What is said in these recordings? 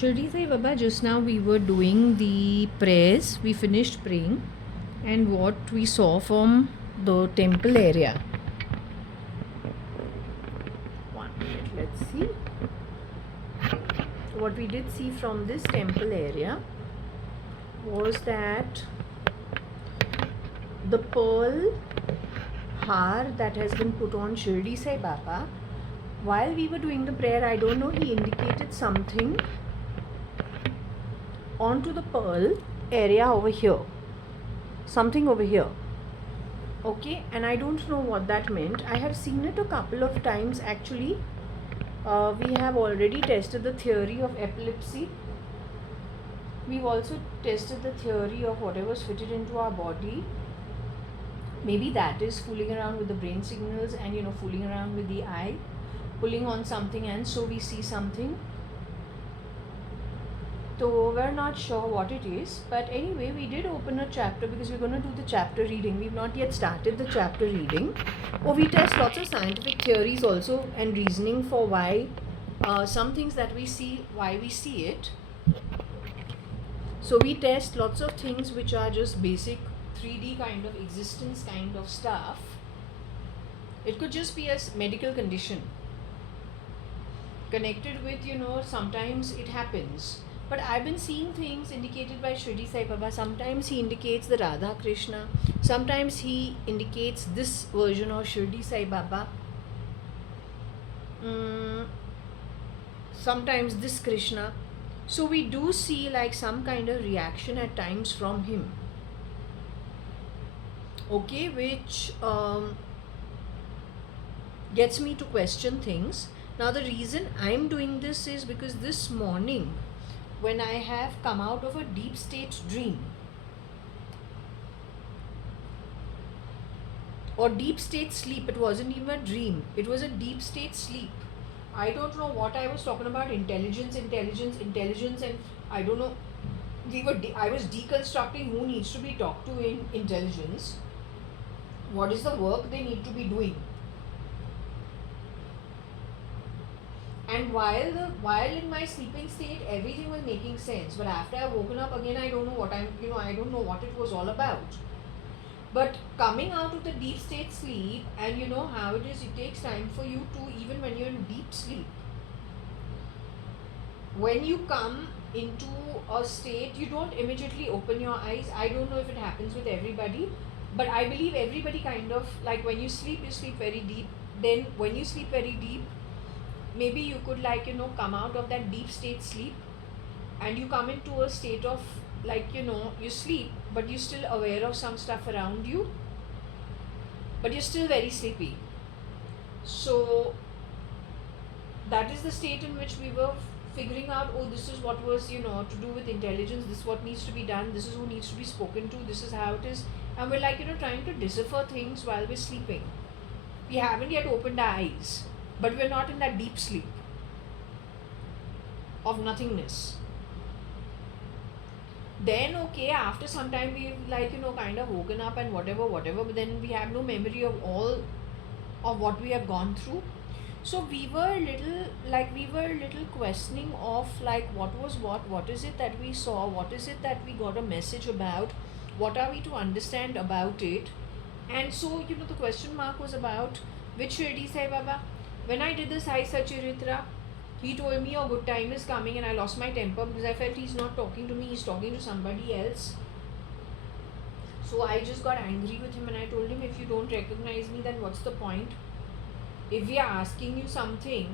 Shirdi Sai Baba, just now we were doing the prayers. We finished praying, and what we saw from the temple area. 1 minute, let's see. What we did see from this temple area was that the pearl har that has been put on Shirdi Sai Baba, while we were doing the prayer, I don't know, he indicated something onto the pearl area over here, something over here, okay, and I don't know what that meant. I have seen it a couple of times actually. We have already tested the theory of epilepsy. We've also tested the theory of whatever's fitted into our body. Maybe that is fooling around with the brain signals and fooling around with the eye, pulling on something, and so we see something. So we're not sure what it is, but anyway, we did open a chapter because we're going to do the chapter reading. We've not yet started the chapter reading. We test lots of scientific theories also and reasoning for why some things that we see, why we see it. So we test lots of things which are just basic 3D kind of existence kind of stuff. It could just be a medical condition connected with, sometimes it happens. But I've been seeing things indicated by Shirdi Sai Baba. Sometimes he indicates the Radha Krishna. Sometimes he indicates this version of Shirdi Sai Baba. Sometimes this Krishna. So we do see like some kind of reaction at times from him. Okay, which gets me to question things. Now the reason I'm doing this is because this morning, when I have come out of a deep state dream or deep state sleep, it wasn't even a dream, it was a deep state sleep. I don't know what I was talking about, intelligence, and I don't know, I was deconstructing who needs to be talked to in intelligence, what is the work they need to be doing. And while in my sleeping state, everything was making sense. But after I woken up again, I don't know what I don't know what it was all about. But coming out of the deep state sleep, and you know how it is, it takes time for you to, even when you're in deep sleep, when you come into a state, you don't immediately open your eyes. I don't know if it happens with everybody, but I believe everybody kind of, like when you sleep very deep. Then when you sleep very deep, maybe you could come out of that deep state sleep and you come into a state of you sleep but you're still aware of some stuff around you, but you're still very sleepy. So that is the state in which we were figuring out, oh, this is what was to do with intelligence, this is what needs to be done, this is who needs to be spoken to, this is how it is, and we're trying to decipher things while we're sleeping. We haven't yet opened our eyes, but we're not in that deep sleep of nothingness. Then okay, after some time we've kind of woken up and whatever, but then we have no memory of all of what we have gone through. So we were little questioning of what was what is it that we saw, what is it that we got a message about, what are we to understand about it. And so the question mark was about which Shirdi Sai Baba. When I did the satcharitra, he told me a good time is coming, and I lost my temper because I felt he's not talking to me, he's talking to somebody else. So I just got angry with him and I told him, if you don't recognize me, then what's the point? If we are asking you something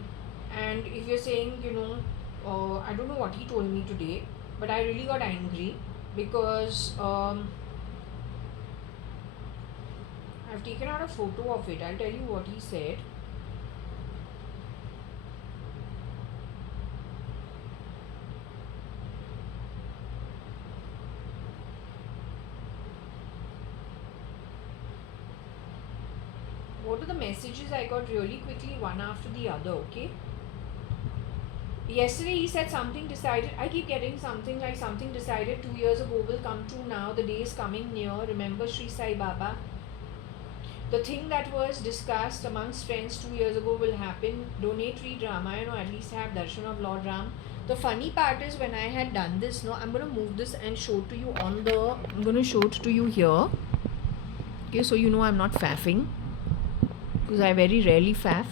and if you're saying, I don't know what he told me today, but I really got angry because I've taken out a photo of it. I'll tell you what he said. What are the messages I got really quickly, one after the other, okay? Yesterday he said something decided. I keep getting something like something decided 2 years ago will come true now. The day is coming near. Remember Sri Sai Baba. The thing that was discussed amongst friends 2 years ago will happen. Donate, read Ramayana, or at least have darshan of Lord Ram. The funny part is when I had done this, no, I'm gonna move this and show it to you on the. I'm gonna show it to you here. Okay, so you know I'm not faffing because I very rarely faff.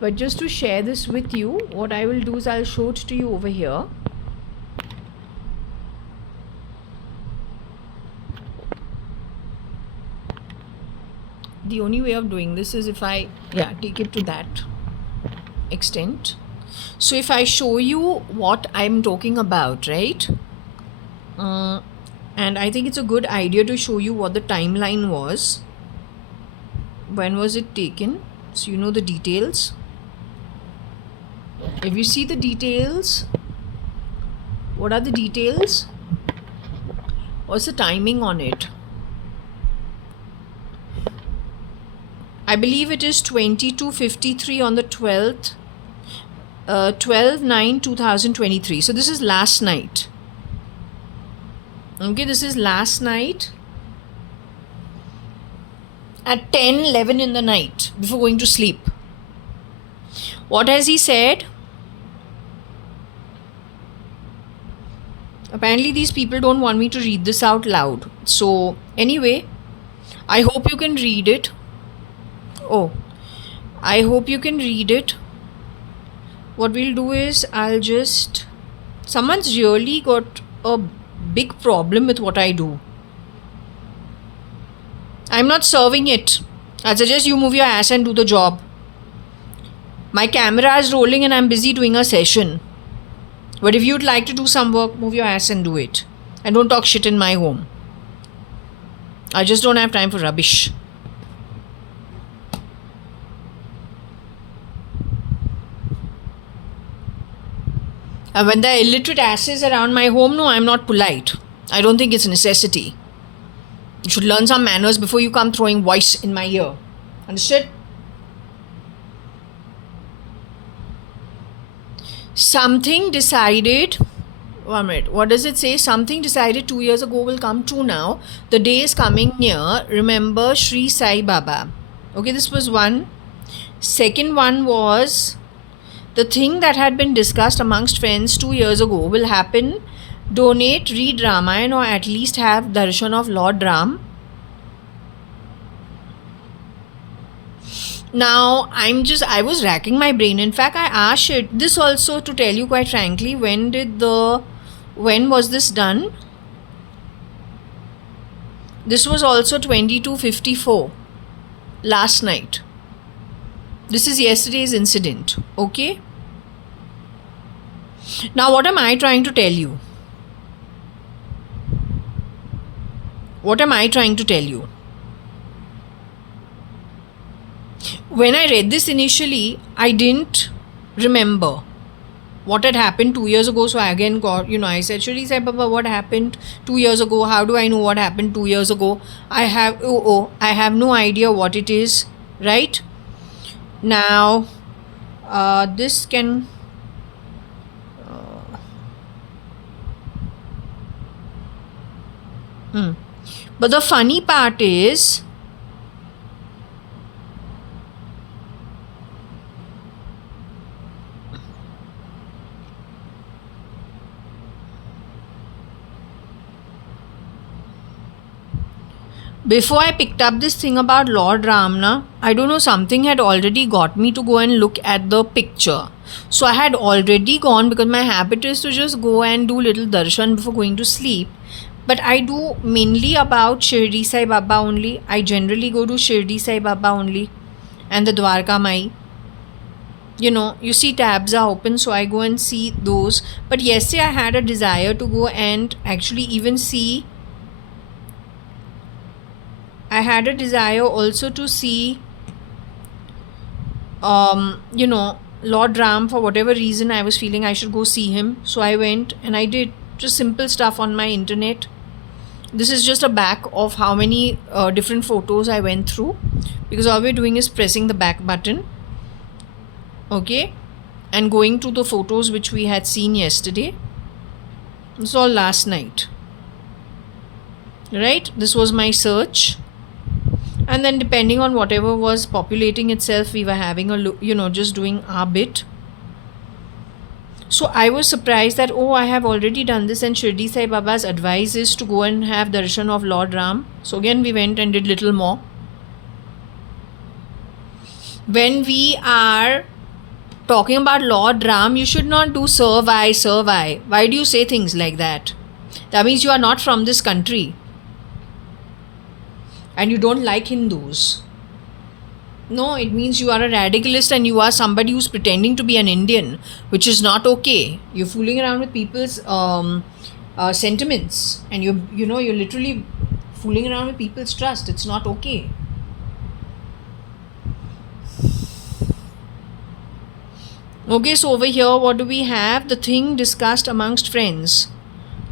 But just to share this with you, what I will do is I'll show it to you over here. The only way of doing this is if I take it to that extent. So if I show you what I'm talking about, right? And I think it's a good idea to show you what the timeline was. When was it taken? So you know the details. If you see the details, what are the details? What's the timing on it? I believe it is 22:53 on the 12th, 12/9/2023. So this is last night. Okay, this is last night at 10:11 in the night before going to sleep. What has he said? Apparently these people don't want me to read this out loud. So anyway, I hope you can read it. Oh, I hope you can read it. What we'll do is someone's really got a big problem with what I do. I'm not serving it. I suggest you move your ass and do the job. My camera is rolling and I'm busy doing a session. But if you'd like to do some work, move your ass and do it. And don't talk shit in my home. I just don't have time for rubbish. And when there are illiterate asses around my home, no, I'm not polite. I don't think it's a necessity. You should learn some manners before you come throwing voice in my ear. Understood? Something decided. 1 minute. What does it say? Something decided 2 years ago will come true now. The day is coming near. Remember Sri Sai Baba. Okay, this was one. Second one was the thing that had been discussed amongst friends 2 years ago will happen. Donate, read Ramayana, or at least have darshan of Lord Ram. Now, I was racking my brain. In fact, I asked it, this also, to tell you quite frankly, when was this done? This was also 22:54, last night. This is yesterday's incident, okay? Now, what am I trying to tell you? What am I trying to tell you? When I read this initially, I didn't remember what had happened 2 years ago. So I again got, I said, Shri Sai Baba, what happened 2 years ago? How do I know what happened 2 years ago? I have no idea what it is, right? Now, this can... But the funny part is, before I picked up this thing about Lord Ramna, I don't know, something had already got me to go and look at the picture. So I had already gone, because my habit is to just go and do little darshan before going to sleep. But I do mainly about Shirdi Sai Baba only. I generally go to Shirdi Sai Baba only and the Dwarka Mai. You see tabs are open, so I go and see those. But yesterday I had a desire to go and actually even see. I had a desire also to see, Lord Ram. For whatever reason, I was feeling I should go see him. So I went and I did just simple stuff on my internet. This is just a back of how many different photos I went through, because all we're doing is pressing the back button, okay, and going to the photos which we had seen yesterday. This is all last night, right? This was my search, and then depending on whatever was populating itself, we were having a look, just doing our bit. So I was surprised that, oh, I have already done this, and Shirdi Sai Baba's advice is to go and have darshan of Lord Ram. So again we went and did little more. When we are talking about Lord Ram, you should not do serve I, serve I. Why do you say things like that? That means you are not from this country and you don't like Hindus. No, it means you are a radicalist and you are somebody who's pretending to be an Indian, which is not okay. You're fooling around with people's sentiments, and you're literally fooling around with people's trust. It's not okay. Okay, so over here, what do we have? The thing discussed amongst friends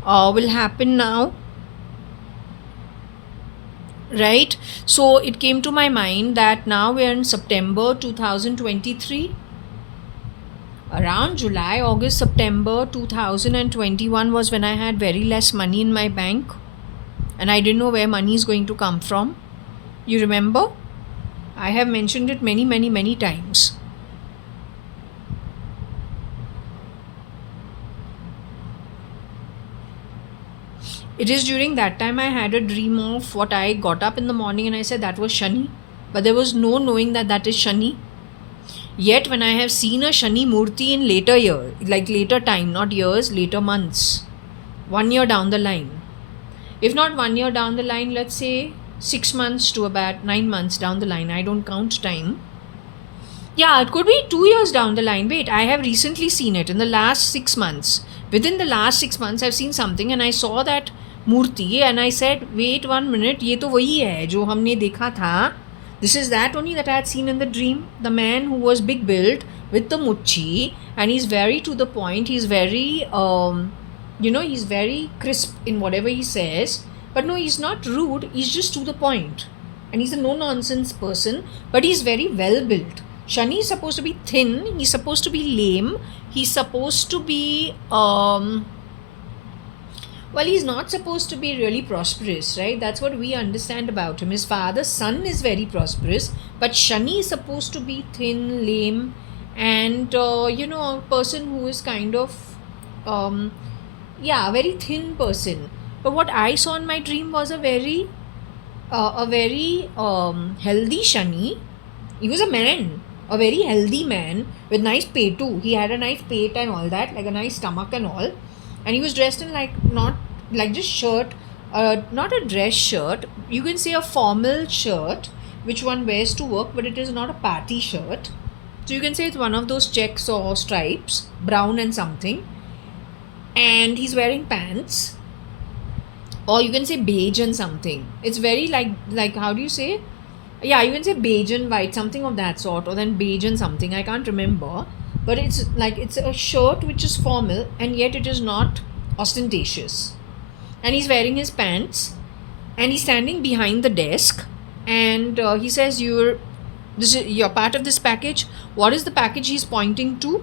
will happen now. Right? So it came to my mind that now we're in September 2023. Around July, August, September 2021 was when I had very less money in my bank and I didn't know where money is going to come from. You remember? I have mentioned it many, many, many times. It is during that time I had a dream of what I got up in the morning and I said that was Shani. But there was no knowing that that is Shani. Yet when I have seen a Shani Murti in later year, like later time, not years, later months, 1 year down the line. If not 1 year down the line, let's say 6 months to about 9 months down the line. I don't count time. Yeah, it could be 2 years down the line. Wait, I have recently seen it in the last 6 months. Within the last 6 months, I've seen something and I saw that Murti and I said, wait 1 minute, ये तो वही है जो हमने देखा था. This is that only that I had seen in the dream. The man who was big built with the muchi, and he's very to the point. He's very, he's very crisp in whatever he says. But no, he's not rude. He's just to the point. And he's a no-nonsense person, but he's very well built. Shani is supposed to be thin. He's supposed to be lame. He's supposed to be, he's not supposed to be really prosperous, right? That's what we understand about him. His father's son is very prosperous, but Shani is supposed to be thin, lame, and, a person who is kind of, a very thin person. But what I saw in my dream was a very healthy Shani. He was a man, a very healthy man with nice pay too. He had a nice pate and all that, like a nice stomach and all. And he was dressed in not just shirt, not a dress shirt. You can say a formal shirt, which one wears to work, but it is not a party shirt. So you can say it's one of those checks or stripes, brown and something. And he's wearing pants. Or you can say beige and something. It's very like how do you say? Yeah, you can say beige and white, something of that sort, or then beige and something. I can't remember. But it's a shirt which is formal and yet it is not ostentatious. And he's wearing his pants and he's standing behind the desk and he says, you're part of this package. What is the package he's pointing to?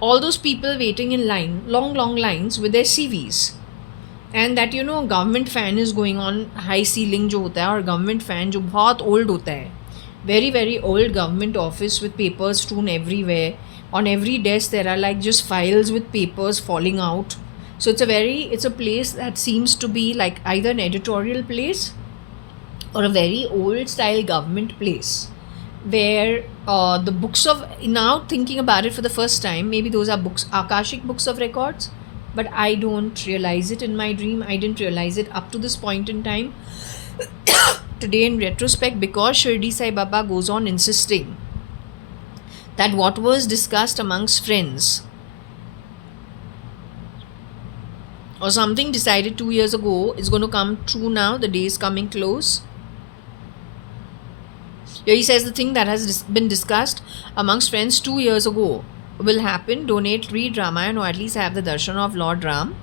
All those people waiting in line, long lines with their CVs. And that government fan is going on, high ceiling जो होता है, और government fan जो बहुत old होता है, very very old government office with papers strewn everywhere. On every desk there are just files with papers falling out. So it's a place that seems to be like either an editorial place or a very old style government place where the books of, now thinking about it for the first time, maybe those are books, Akashic books of records, but I don't realize it in my dream. I didn't realize it up to this point in time. Today in retrospect, because Shirdi Sai Baba goes on insisting that what was discussed amongst friends or something decided 2 years ago is going to come true now. The day is coming close. Here he says the thing that has been discussed amongst friends 2 years ago will happen. Donate, read Ramayana, or at least have the darshan of Lord Ram.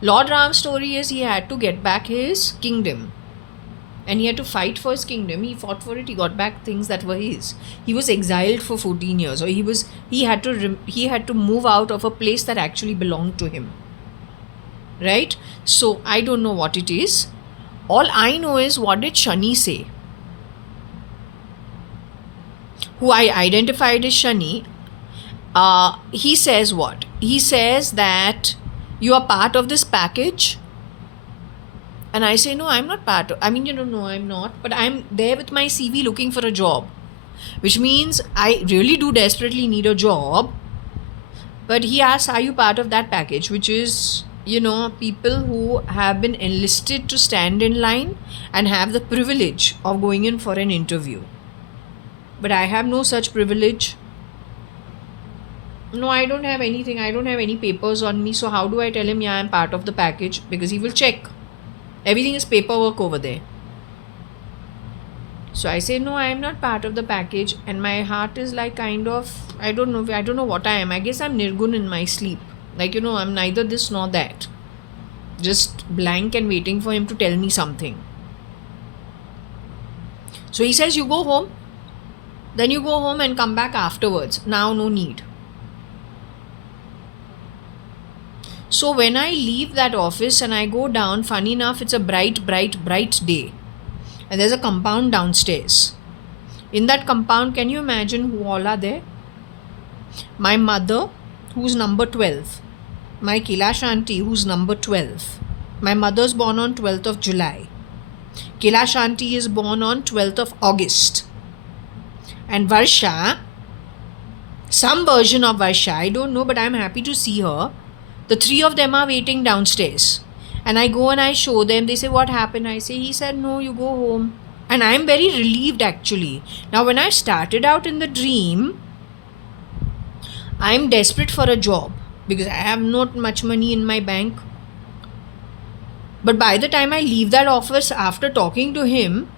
Lord Ram's story is he had to get back his kingdom. And he had to fight for his kingdom. He fought for it. He got back things that were his. He was exiled for 14 years. Or he had to move out of a place that actually belonged to him. Right? So I don't know what it is. All I know is, what did Shani say? Who I identified as Shani. He says what? He says that you are part of this package. And I say, no, I'm not part of, no, I'm not. But I'm there with my CV looking for a job. Which means I really do desperately need a job. But he asks, are you part of that package? Which is, people who have been enlisted to stand in line and have the privilege of going in for an interview. But I have no such privilege. No, I don't have anything. I don't have any papers on me. So how do I tell him, yeah, I'm part of the package? Because he will check. Everything is paperwork over there. So I say, no, I am not part of the package. And my heart is like kind of, I don't know what I am. I guess I'm Nirgun in my sleep. Like, I'm neither this nor that. Just blank and waiting for him to tell me something. So he says, you go home. Then you go home and come back afterwards. Now, no need. So when I leave that office and I go down, funny enough, it's a bright day. And there's a compound downstairs. In that compound, can you imagine who all are there? My mother, who's number 12. My Kailash auntie, who's number 12. My mother's born on 12th of July. Kailash auntie is born on 12th of August. And Varsha, some version of Varsha, I don't know, but I'm happy to see her. The three of them are waiting downstairs. And I go and I show them. They say, what happened? I say, he said, no, you go home. And I'm very relieved actually. Now, when I started out in the dream, I'm desperate for a job because I have not much money in my bank. But by the time I leave that office after talking to him,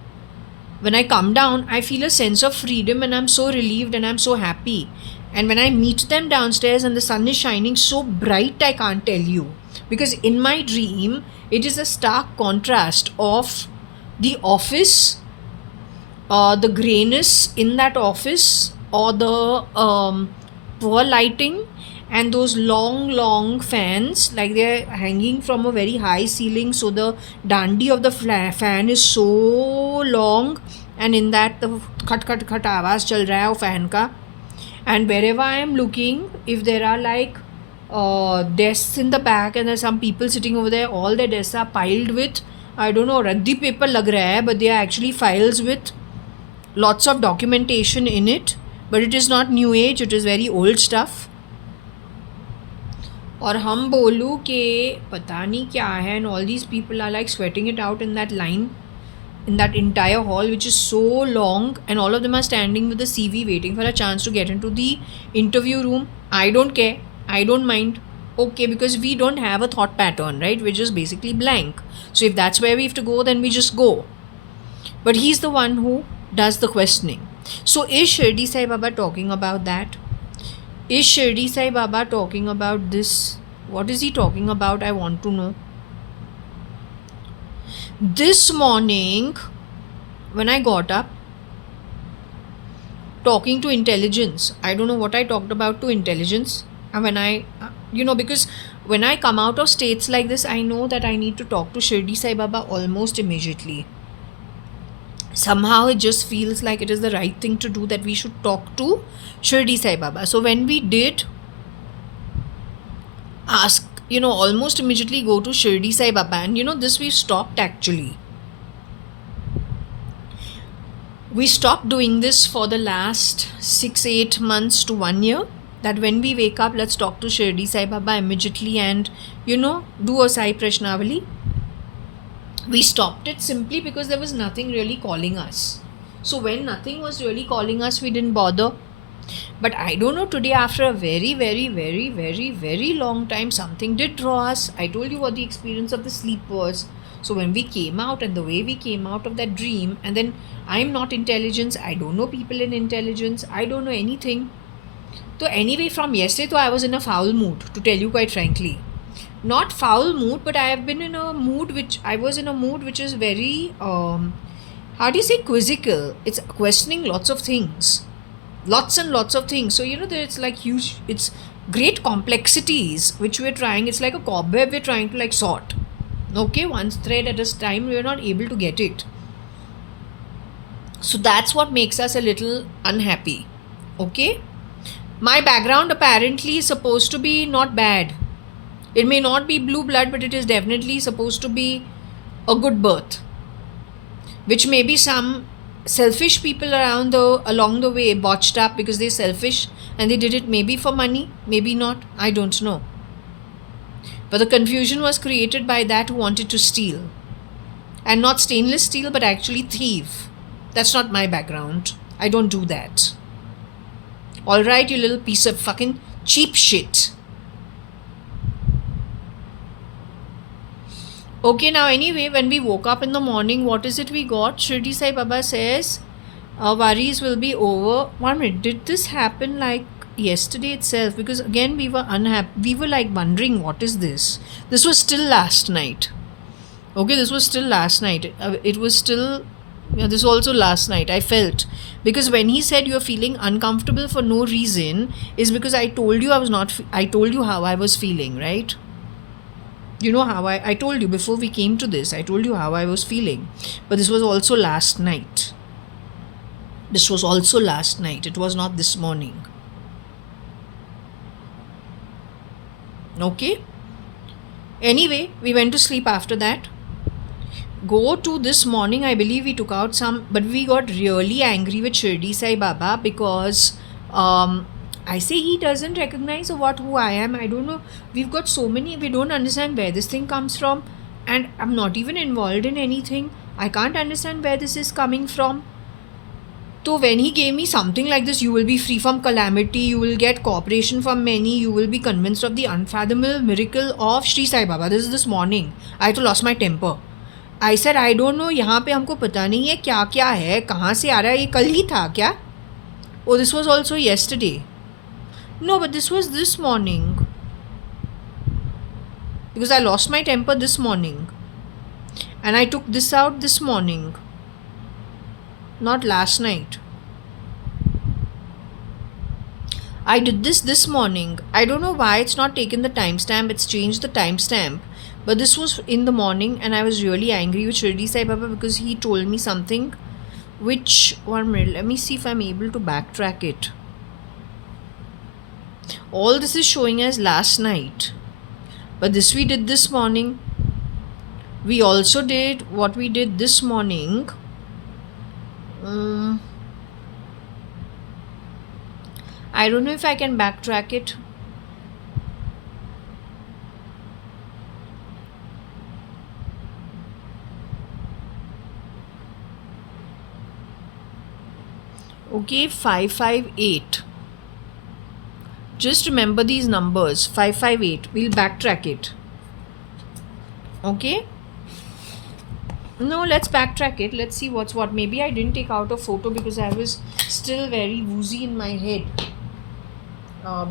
when I come down, I feel a sense of freedom and I'm so relieved and I'm so happy. And when I meet them downstairs and the sun is shining so bright, I can't tell you. Because in my dream, it is a stark contrast of the office, the grayness in that office, or the poor lighting, and those long fans, like they're hanging from a very high ceiling. So the dandi of the fan is so long, and in that the khat आवाज चल रहा है वो fan का. And wherever I am looking, if there are like desks in the back and there's some people sitting over there, all the desks are piled with, I don't know, raddi paper lag raha hai, but they are actually files with lots of documentation in it. But it is not new age, it is very old stuff. और हम बोलूँ कि पता नहीं क्या है, and all these people are like sweating it out in that line, in that entire hall, which is so long, and all of them are standing with the CV waiting for a chance to get into the interview room. I don't care, I don't mind. Okay, because we don't have a thought pattern, right? We're just basically blank. So if that's where we have to go, then we just go. But he's the one who does the questioning. So is Shirdi Sai Baba talking about that? Is Shirdi Sai Baba talking about this? What is he talking about? I want to know. This morning, when I got up, talking to intelligence, I don't know what I talked about to intelligence. And when I, because when I come out of states like this, I know that I need to talk to Shirdi Sai Baba almost immediately. Somehow it just feels like it is the right thing to do, that we should talk to Shirdi Sai Baba. So when we did ask, almost immediately go to Shirdi Sai Baba, and this we stopped actually. We stopped doing this for the last 6-8 months to 1 year, that when we wake up, let's talk to Shirdi Sai Baba immediately and, do a Sai Prashnavali. We stopped it simply because there was nothing really calling us. So when nothing was really calling us, we didn't bother. But I don't know, today after a very, very, very, very, very long time, something did draw us. I told you what the experience of the sleep was. So when we came out, and the way we came out of that dream, and then I'm not intelligence, I don't know people in intelligence, I don't know anything. So anyway, from yesterday, I was in a foul mood, to tell you quite frankly. Not foul mood, but I have been in a mood which is very, quizzical. It's questioning lots of things. Lots and lots of things. So, it's like huge, it's great complexities which we're trying. It's like a cobweb we're trying to like sort. Okay, one thread at a time, we're not able to get it. So that's what makes us a little unhappy. Okay. My background apparently is supposed to be not bad. It may not be blue blood, but it is definitely supposed to be a good birth. Which maybe some selfish people along the way botched up because they're selfish and they did it maybe for money, maybe not. I don't know. But the confusion was created by that who wanted to steal. And not stainless steel, but actually thief. That's not my background. I don't do that. Alright, you little piece of fucking cheap shit. Okay, now anyway, when we woke up in the morning, what is it we got? Shirdi Sai Baba says, our worries will be over. 1 minute, did this happen like yesterday itself? Because again, we were unhappy. We were like wondering, what is this? This was still last night. Okay, this was still last night. It was still, this was also last night. I felt. Because when he said you're feeling uncomfortable for no reason, is because I told you I told you how I was feeling, right? You know how I told you before we came to this, I told you how I was feeling. But this was also last night. This was also last night. It was not this morning. Okay? Anyway, we went to sleep after that. Go to this morning, I believe we took out some, but we got really angry with Shirdi Sai Baba because I say he doesn't recognize who I am. I don't know. We've got so many, we don't understand where this thing comes from, and I'm not even involved in anything. I can't understand where this is coming from. So when he gave me something like this, you will be free from calamity, you will get cooperation from many, you will be convinced of the unfathomable miracle of Shri Sai Baba. This morning. I had to lost my temper. I said, I don't know, यहाँ पे हमको पता नहीं है क्या क्या है, कहाँ से आ रहा है, ये कल ही था क्या? Oh, this was also yesterday. No, but this was this morning. Because I lost my temper this morning. And I took this out this morning. Not last night. I did this morning. I don't know why it's not taken the timestamp. It's changed the timestamp. But this was in the morning and I was really angry with Shirdi Sai Baba because he told me something which, 1 minute, let me see if I'm able to backtrack it. All this is showing as last night. But this we did this morning. We also did what we did this morning. I don't know if I can backtrack it. Okay, 558. Just remember these numbers. 558. We'll backtrack it. Okay? No, let's backtrack it. Let's see what's what. Maybe I didn't take out a photo because I was still very woozy in my head.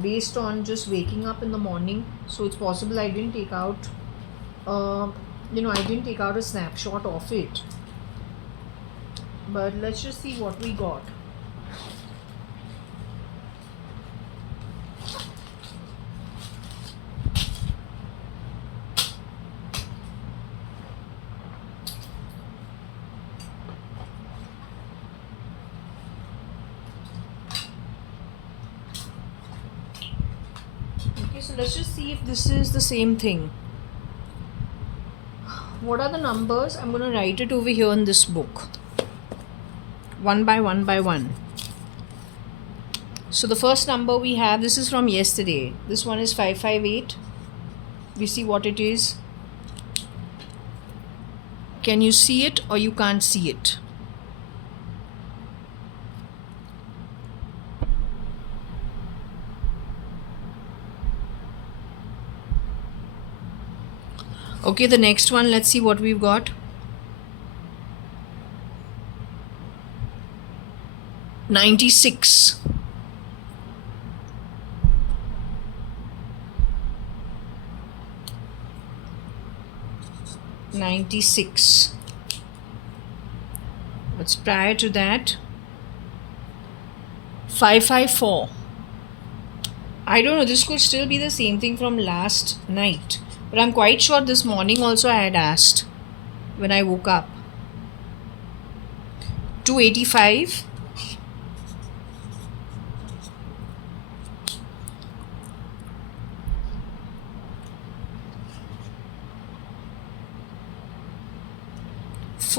Based on just waking up in the morning. So it's possible I didn't take out, I didn't take out a snapshot of it. But let's just see what we got. So let's just see if this is the same thing. What are the numbers? I'm going to write it over here in this book. One by one. So the first number we have, this is from yesterday. This one is 558. We see what it is. Can you see it or you can't see it? Okay, the next one, let's see what we've got. 96. 96. What's prior to that? 554. I don't know, this could still be the same thing from last night. But I'm quite sure this morning also I had asked when I woke up. 285.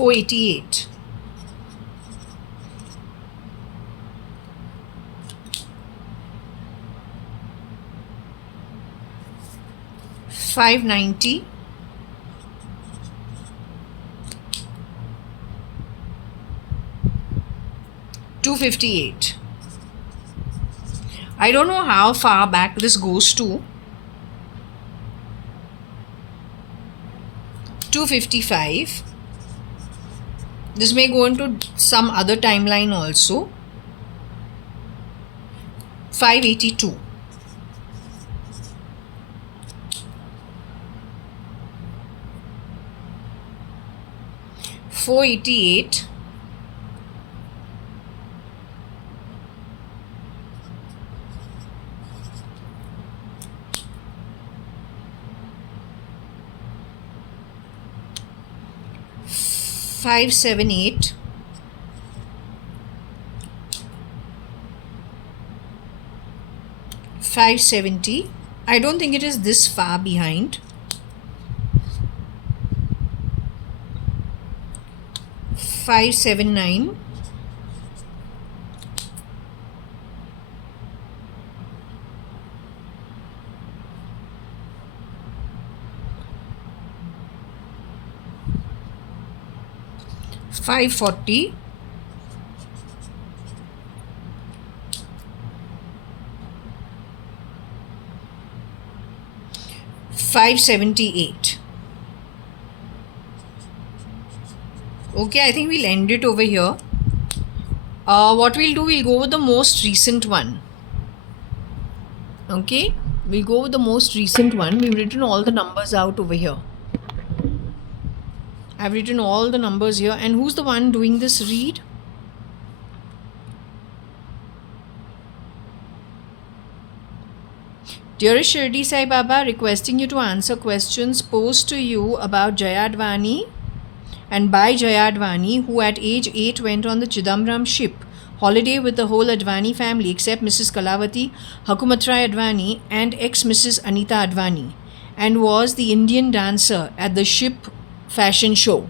488. 590. 258. I don't know how far back this goes to. 255. This may go into some other timeline also. 582. 488. 578. 570. I don't think it is this far behind. 579. 540. 578. Okay, I think we'll end it over here. What we'll do, we'll go with the most recent one. Okay, we'll go with the most recent one. We've written all the numbers out over here. I've written all the numbers here. And who's the one doing this read? Dearest Shirdi Sai Baba, requesting you to answer questions posed to you about Jaya Advani and by Jaya Advani, who at age 8 went on the Chidambaram ship holiday with the whole Advani family except Mrs. Kalavati, Hakumatrai Advani and ex-Mrs. Anita Advani, and was the Indian dancer at the ship fashion show.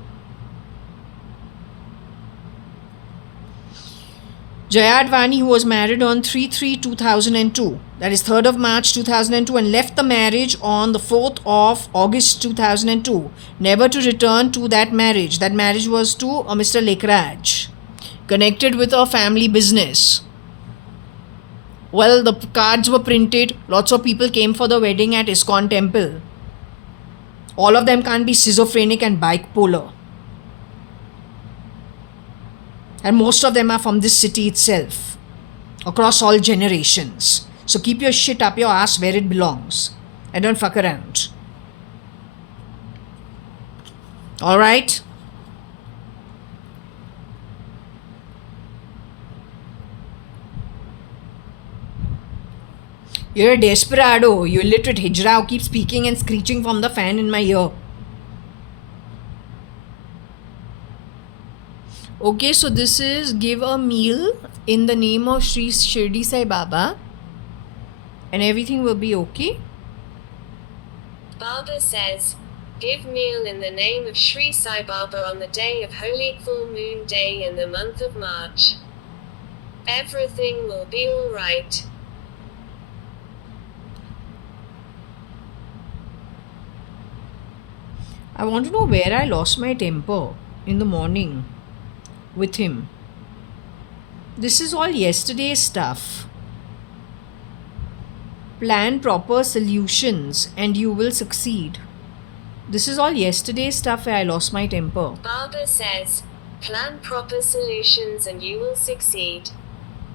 Jaya Advani, who was married on 3/3/2002, that is 3rd of March 2002, and left the marriage on the 4th of August 2002, never to return to that marriage. That marriage was to Mr. Lekraj, connected with a family business. Well, the cards were printed. Lots of people came for the wedding at ISKCON temple. All of them can't be schizophrenic and bipolar. And most of them are from this city itself, across all generations. So keep your shit up your ass where it belongs and don't fuck around. Alright? You're a desperado, you illiterate hijra who keeps speaking and screeching from the fan in my ear. Okay, so this is give a meal in the name of Sri Shirdi Sai Baba and everything will be okay. Baba says, give meal in the name of Sri Sai Baba on the day of Holy Full Moon Day in the month of March. Everything will be alright. I want to know where I lost my temper in the morning with him. This is all yesterday's stuff. Plan proper solutions and you will succeed. This is all yesterday's stuff where I lost my temper. Baba says, plan proper solutions and you will succeed.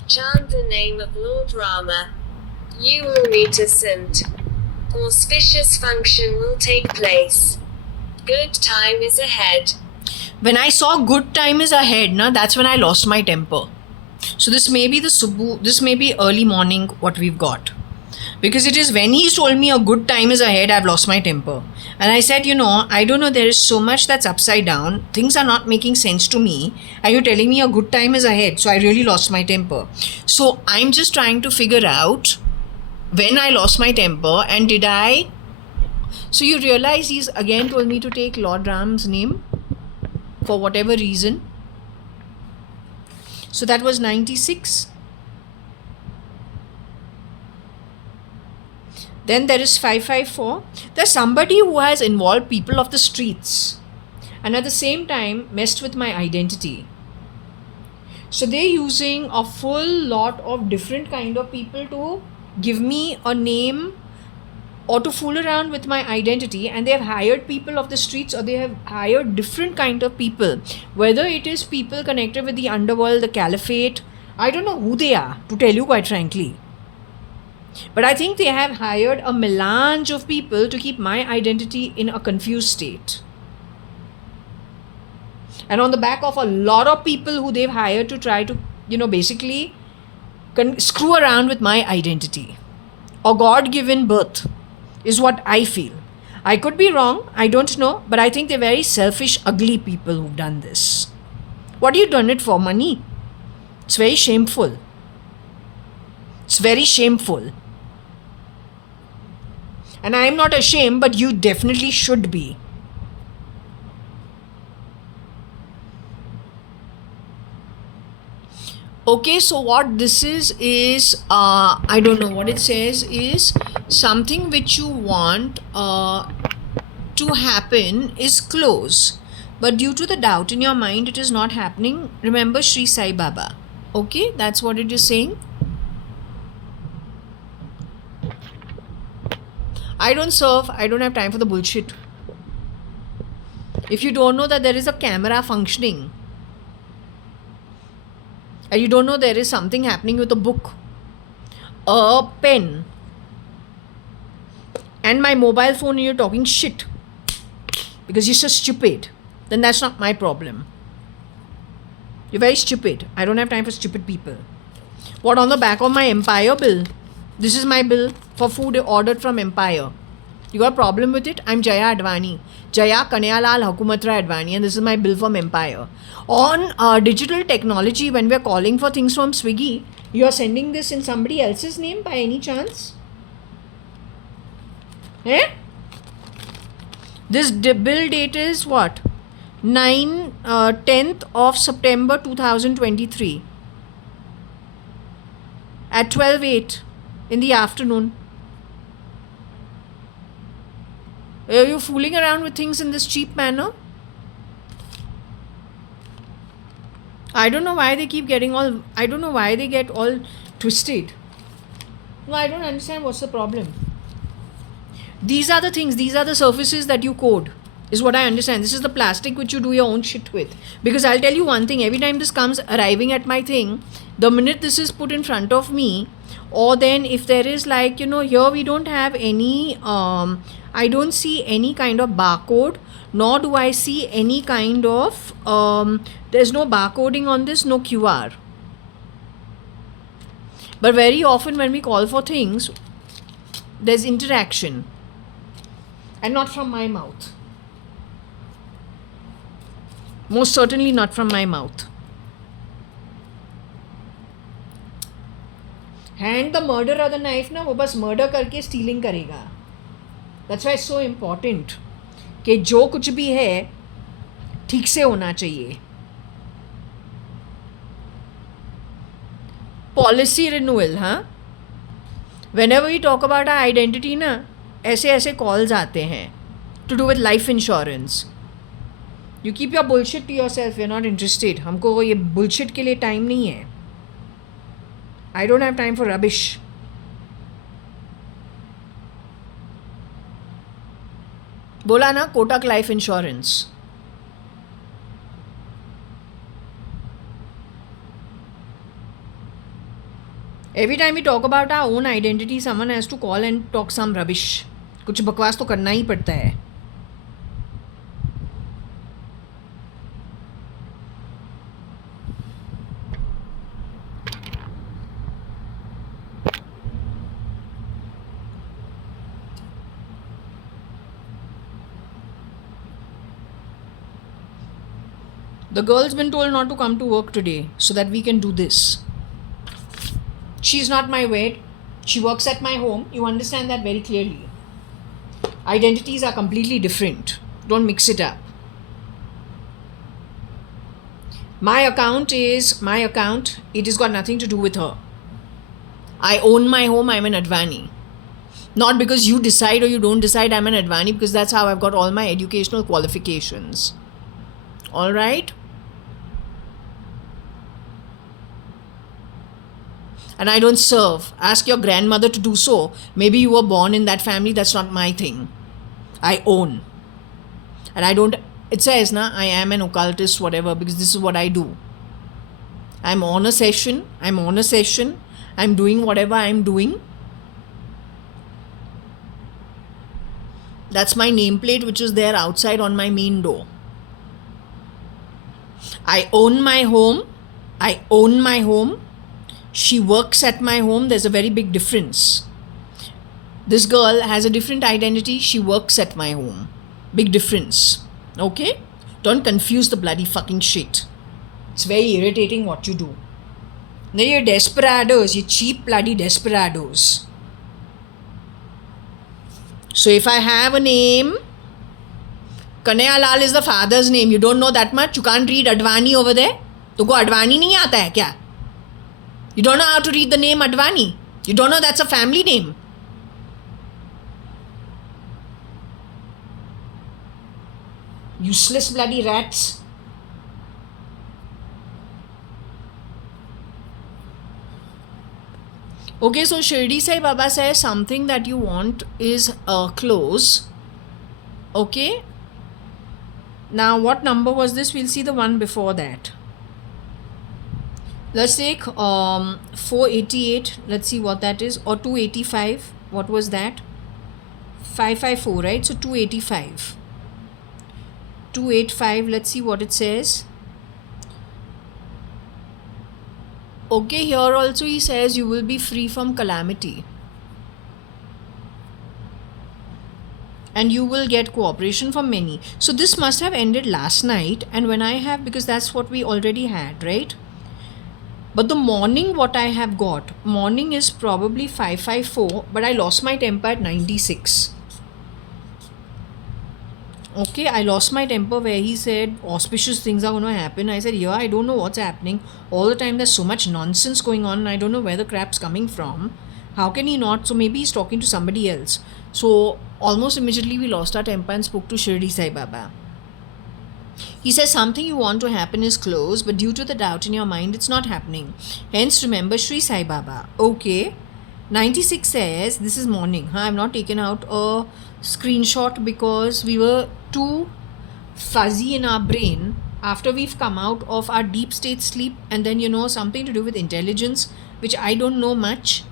Chant the name of Lord Rama. You will meet a saint. Auspicious function will take place. Good time is ahead. When I saw good time is ahead, that's when I lost my temper. So this may be the subu, this may be early morning what we've got. Because it is when he's told me a good time is ahead, I've lost my temper. And I said, I don't know, there is so much that's upside down. Things are not making sense to me. And you're telling me a good time is ahead. So I really lost my temper. So I'm just trying to figure out when I lost my temper and did I... So you realize he's again told me to take Lord Ram's name. for whatever reason. So that was 96. Then there is 554. There's somebody who has involved people of the streets and at the same time messed with my identity. So they're using a full lot of different kind of people to give me a name or to fool around with my identity, and they have hired people of the streets or they have hired different kind of people, whether it is people connected with the underworld, the caliphate. I don't know who they are, to tell you quite frankly. But I think they have hired a melange of people to keep my identity in a confused state. And on the back of a lot of people who they've hired to try to, basically screw around with my identity or God-given birth is what I feel. I could be wrong, I don't know, but I think they're very selfish, ugly people who've done this. What have you done it for? Money? It's very shameful. It's very shameful. And I am not ashamed, but you definitely should be. Okay, so what this is I don't know what it says, is something which you want to happen is close, but due to the doubt in your mind it is not happening. Remember Sri Sai Baba. Okay, that's what it is saying. I don't serve, I don't have time for the bullshit. If you don't know that there is a camera functioning, and you don't know there is something happening with a book, a pen, and my mobile phone, and you're talking shit because you're so stupid, then that's not my problem. You're very stupid. I don't have time for stupid people. What, on the back of my Empire bill? This is my bill for food ordered from Empire. You got a problem with it? I'm Jaya Advani. Jaya Kanyalal Hakumatra Advani, and this is my bill from Empire. On digital technology, when we're calling for things from Swiggy, you're sending this in somebody else's name by any chance? Eh? This bill date is what? 10th of September 2023 at 12:08 in the afternoon. Are you fooling around with things in this cheap manner? I don't know why they keep getting all, I don't know why they get all twisted. No, I don't understand what's the problem. These are the things, these are the surfaces that you code, is what I understand. This is the plastic which you do your own shit with. Because I'll tell you one thing, every time this comes arriving at my thing, the minute this is put in front of me, or then if there is like, here we don't have any, I don't see any kind of barcode, nor do I see any kind of, there's no barcoding on this, no QR. But very often when we call for things, there's interaction. And not from my mouth. Most certainly not from my mouth. Hand the murderer the knife ना, वो बस murder करके stealing करेगा. That's why it's so important कि जो कुछ भी है ठीक से होना चाहिए. Policy renewal, हाँ? Whenever we talk about our identity ना, ऐसे ऐसे calls आते हैं to do with life insurance. You keep your bullshit to yourself. We're not interested. हमको वो ये bullshit के लिए time नहीं है. I don't have time for rubbish. बोला ना Kotak life insurance. Every time we talk about our own identity, someone has to call and talk some rubbish. कुछ बकवास तो करना ही पड़ता है. The girl's been told not to come to work today so that we can do this. She's not my maid. She works at my home. You understand that very clearly. Identities are completely different. Don't mix it up. My account. It has got nothing to do with her. I own my home. I'm an Advani. Not because you decide or you don't decide I'm an Advani, because that's how I've got all my educational qualifications. All right? And I don't serve. Ask your grandmother to do so. Maybe you were born in that family. That's not my thing. I own. And I don't, it says, I am an occultist, whatever, because this is what I do. I'm on a session. I'm doing whatever I'm doing. That's my nameplate, which is there outside on my main door. I own my home. She works at my home. There's a very big difference. This girl has a different identity. She works at my home. Big difference. Okay? Don't confuse the bloody fucking shit. It's very irritating what you do. Now you're desperados. You're cheap bloody desperados. So if I have a name, Kanhaiya Lal is the father's name. You don't know that much? You can't read Advani over there? तुमको Advani नहीं आता है क्या? You don't know how to read the name Advani? You don't know that's a family name? Useless bloody rats. Okay, so Shirdi Sai Baba says something that you want is close. Okay. Now, what number was this? We'll see the one before that. Let's take 488. Let's see what that is. Or 285. What was that? 554, right? So 285. 285. Let's see what it says. Okay, here also he says you will be free from calamity. And you will get cooperation from many. So this must have ended last night. And when I have, because that's what we already had, right? But the morning what I have got, morning is probably 554, but I lost my temper at 96. Okay, I lost my temper where he said auspicious things are going to happen. I said, yeah, I don't know what's happening. All the time there's so much nonsense going on and I don't know where the crap's coming from. How can he not? So maybe he's talking to somebody else. So almost immediately we lost our temper and spoke to Shirdi Sai Baba. He says something you want to happen is close, but due to the doubt in your mind, it's not happening. Hence, remember Shri Sai Baba. Okay. 96 says, this is morning. I've not taken out a screenshot because we were too fuzzy in our brain after we've come out of our deep state sleep, and then, something to do with intelligence, which I don't know much.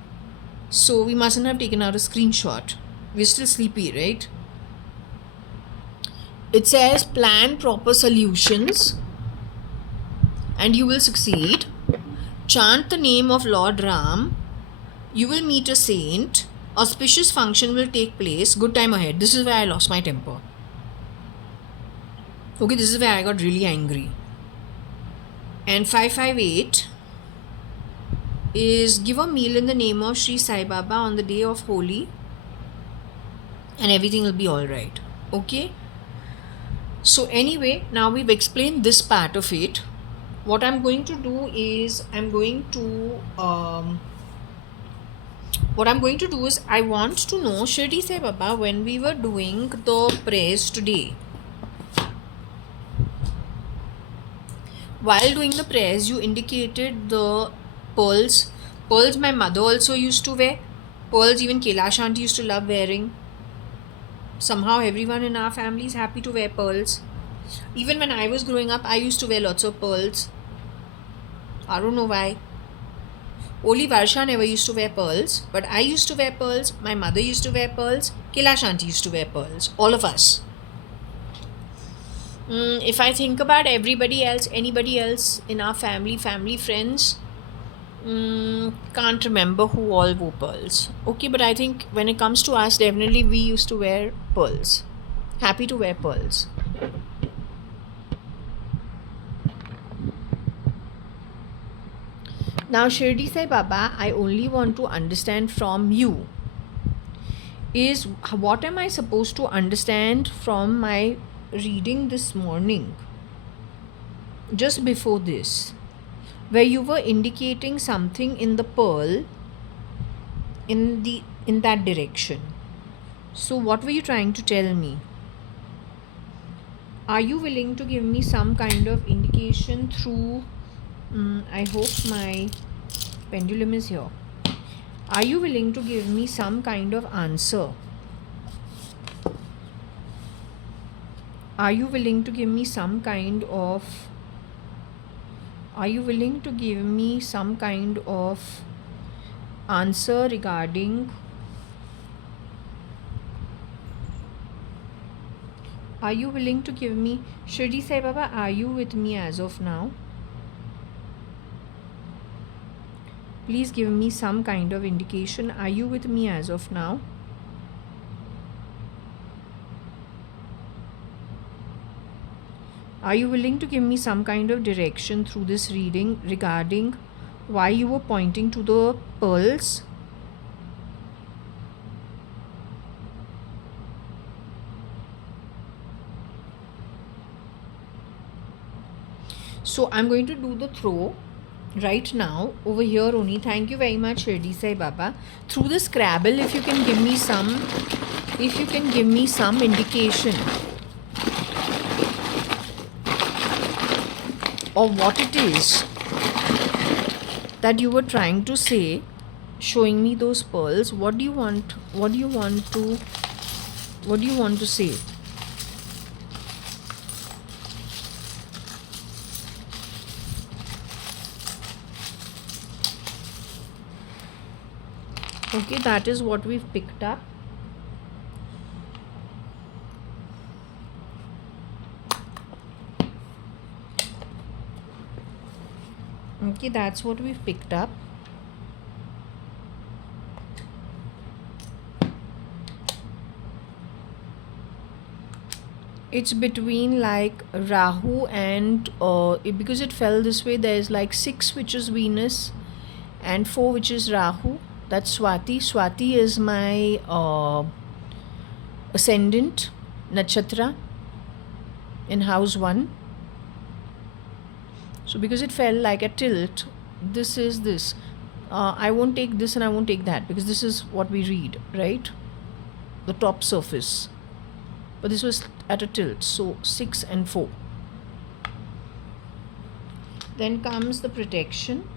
So we mustn't have taken out a screenshot. We're still sleepy, right? It says plan proper solutions and you will succeed. Chant the name of Lord Ram. You will meet a saint. Auspicious function will take place. Good time ahead. This is where I lost my temper. Okay, this is where I got really angry. And 558 is give a meal in the name of Sri Sai Baba on the day of Holi and everything will be alright. Okay. So anyway, now we've explained this part of it. What I'm going to do is I want to know, Shirdi Sai Baba, when we were doing the prayers today, while doing the prayers, you indicated the pearls. Pearls my mother also used to wear. Pearls even Kailash auntie used to love wearing. Somehow everyone in our family is happy to wear pearls. Even when I was growing up, I used to wear lots of pearls. I don't know why. Only Varsha never used to wear pearls, but I used to wear pearls, my mother used to wear pearls, Kailash auntie used to wear pearls, all of us. If I think about anybody else in our family friends, can't remember who all wore pearls. Okay, but I think when it comes to us, definitely we used to wear pearls. Happy to wear pearls. Now, Shirdi Sai Baba, I only want to understand from you is what am I supposed to understand from my reading this morning? just before this, where you were indicating something in the pearl in that direction. So what were you trying to tell me? Are you willing to give me some kind of indication through I hope my pendulum is here. Are you willing to give me some kind of answer? Are you willing to give me some kind of answer regarding are you willing to give me Shirdi Sai Baba, are you with me as of now? Please give me some kind of indication. Are you with me as of now? Are you willing to give me some kind of direction through this reading regarding why you were pointing to the pearls? So I'm going to do the throw right now over here only. Thank you very much, Shirdi Sai Baba. Through the Scrabble, if you can give me some indication of what it is that you were trying to say, showing me those pearls. What do you want to say? Okay, that is what we've picked up. Okay, that's what we've picked up. It's between like Rahu and because it fell this way, there's like 6 which is Venus and 4 which is Rahu. That's Swati. Swati is my ascendant nakshatra in house 1. So because it fell like a tilt, this is this. I won't take this and I won't take that because this is what we read, right? The top surface. But this was at a tilt. So 6 and 4. Then comes the protection.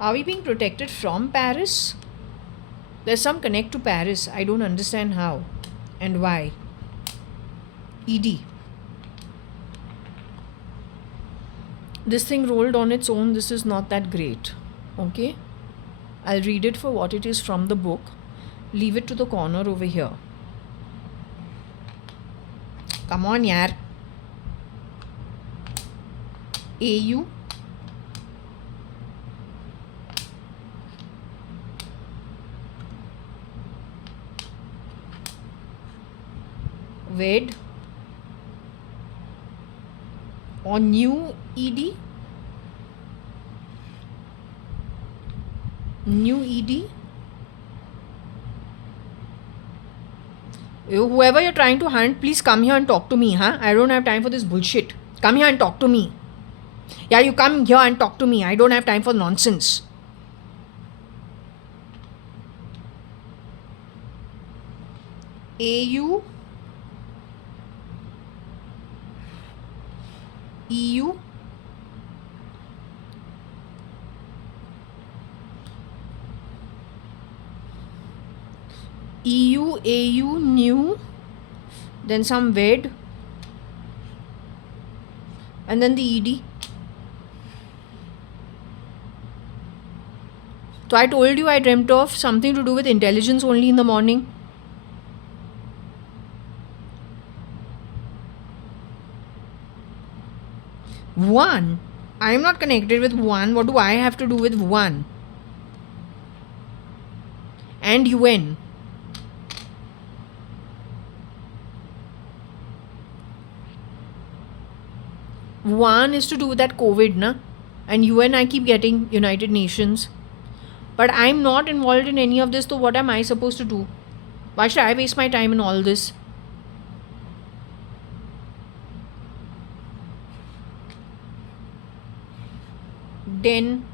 Are we being protected from Paris? There's some connect to Paris. I don't understand how and why. ED. This thing rolled on its own. This is not that great. Okay. I'll read it for what it is from the book. Leave it to the corner over here. Come on, yaar. AU. Ved. Or new ED. New ED. Whoever you're trying to hunt, please come here and talk to me, huh? I don't have time for this bullshit. Come here and talk to me. Yeah, you come here and talk to me. I don't have time for nonsense. AU. EU. EU, AU, new, then some ved, and then the ED. So I told you I dreamt of something to do with intelligence only in the morning. One. I am not connected with one. What do I have to do with one? And UN. One is to do with that COVID, na? And UN, I keep getting United Nations. But I'm not involved in any of this, so what am I supposed to do? Why should I waste my time in all this? den.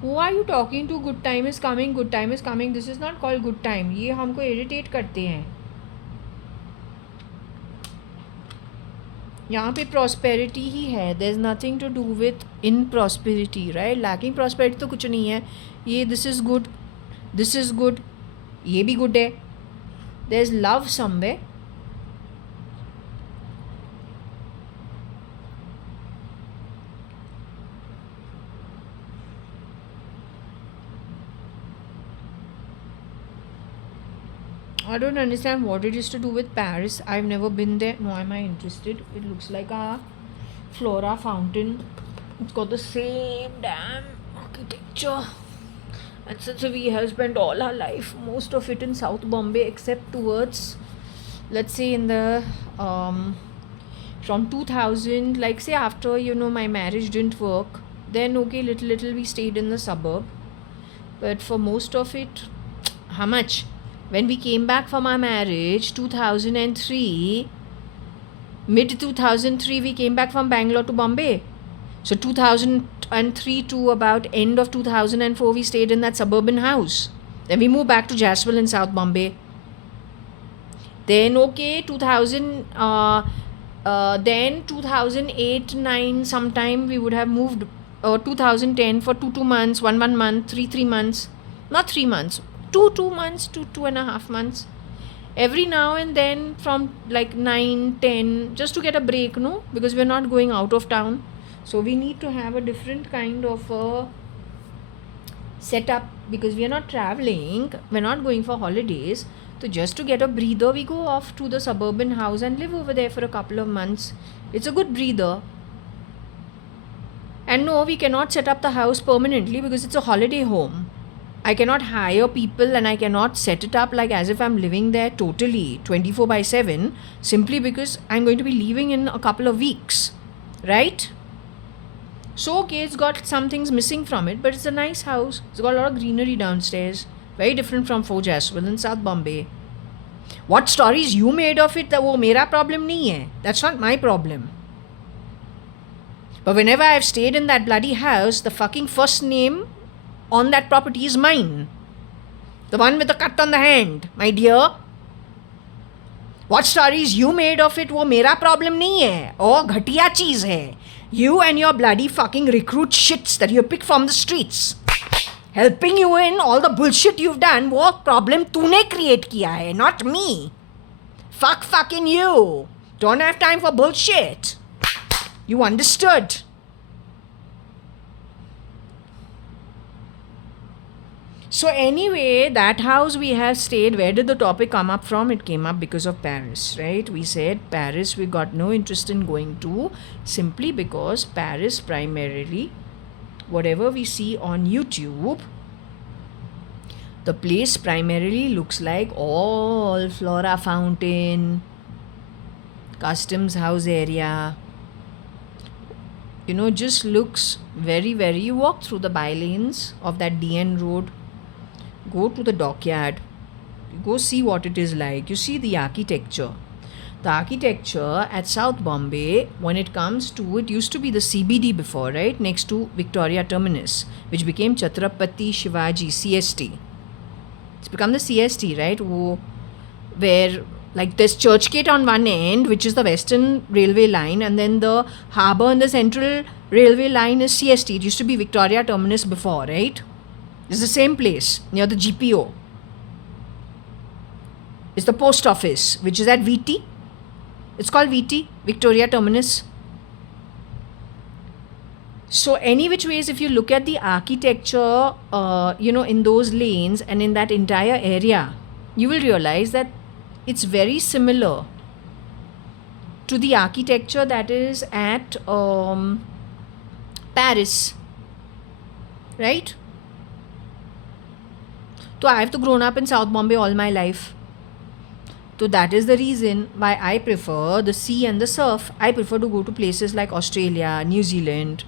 Who are you talking to? Good time is coming, good time is coming. This is not called good time. ये हमको irritate करते हैं. यहाँ पे prosperity ही है. There's nothing to do with in prosperity, right? Lacking prosperity तो कुछ नहीं है. ये this is good, this is good, ये भी good है. There's love somewhere. I don't understand what it is to do with Paris. I've never been there. No, am I interested? It looks like a flora fountain. It's got the same damn architecture. And since we have spent all our life, most of it in South Bombay, except towards, let's say, in the from 2000, like say after my marriage didn't work, then okay, little we stayed in the suburb. But for most of it, how much? When we came back from our marriage, 2003, mid 2003, we came back from Bangalore to Bombay. So 2003 to about end of 2004, we stayed in that suburban house. Then we moved back to Jaswell in South Bombay. Then okay, 2008-9 sometime we would have moved. 2010 for two months, one month, three months, not 3 months. 2 months to 2.5 months. Every now and then from like 9-10, just to get a break, no? Because we're not going out of town. So we need to have a different kind of a setup because we are not traveling, we're not going for holidays. So just to get a breather, we go off to the suburban house and live over there for a couple of months. It's a good breather. And no, we cannot set up the house permanently because it's a holiday home. I cannot hire people and I cannot set it up like as if I'm living there totally 24/7 simply because I'm going to be leaving in a couple of weeks, right? So okay, it's got some things missing from it, but it's a nice house. It's got a lot of greenery downstairs, very different from Fort Jaswell in South Bombay. What stories you made of it, वो मेरा problem नहीं है. That's not my problem. But whenever I've stayed in that bloody house, the fucking first name on that property is mine. The one with the cut on the hand, my dear. What stories you made of it, वो मेरा problem नहीं है. Oh, घटिया चीज है. You and your bloody fucking recruit shits that you pick from the streets. Helping you in all the bullshit you've done, वो problem तूने create किया है, not me. Fuck fucking you. Don't have time for bullshit. You understood? So anyway, that house we have stayed, where did the topic come up from? It came up because of Paris, right? We said Paris we got no interest in going to simply because Paris primarily, whatever we see on YouTube, the place primarily looks like all flora fountain, customs house area. Just looks very, very, you walk through the bylanes of that DN road, go to the dockyard, you go see what it is like, you see the architecture. The architecture at South Bombay, when it comes to, it used to be the CBD before, right, next to Victoria Terminus, which became Chhatrapati Shivaji, CST. It's become the CST, right, where like there's Churchgate on one end, which is the Western Railway line, and then the harbour and the Central Railway line is CST. It used to be Victoria Terminus before, right? It's the same place near the GPO. It's the post office, which is at VT. It's called VT, Victoria Terminus. So any which ways, if you look at the architecture, in those lanes and in that entire area, you will realize that it's very similar to the architecture that is at Paris, right? So I have grown up in South Bombay all my life. So that is the reason why I prefer the sea and the surf. I prefer to go to places like Australia, New Zealand,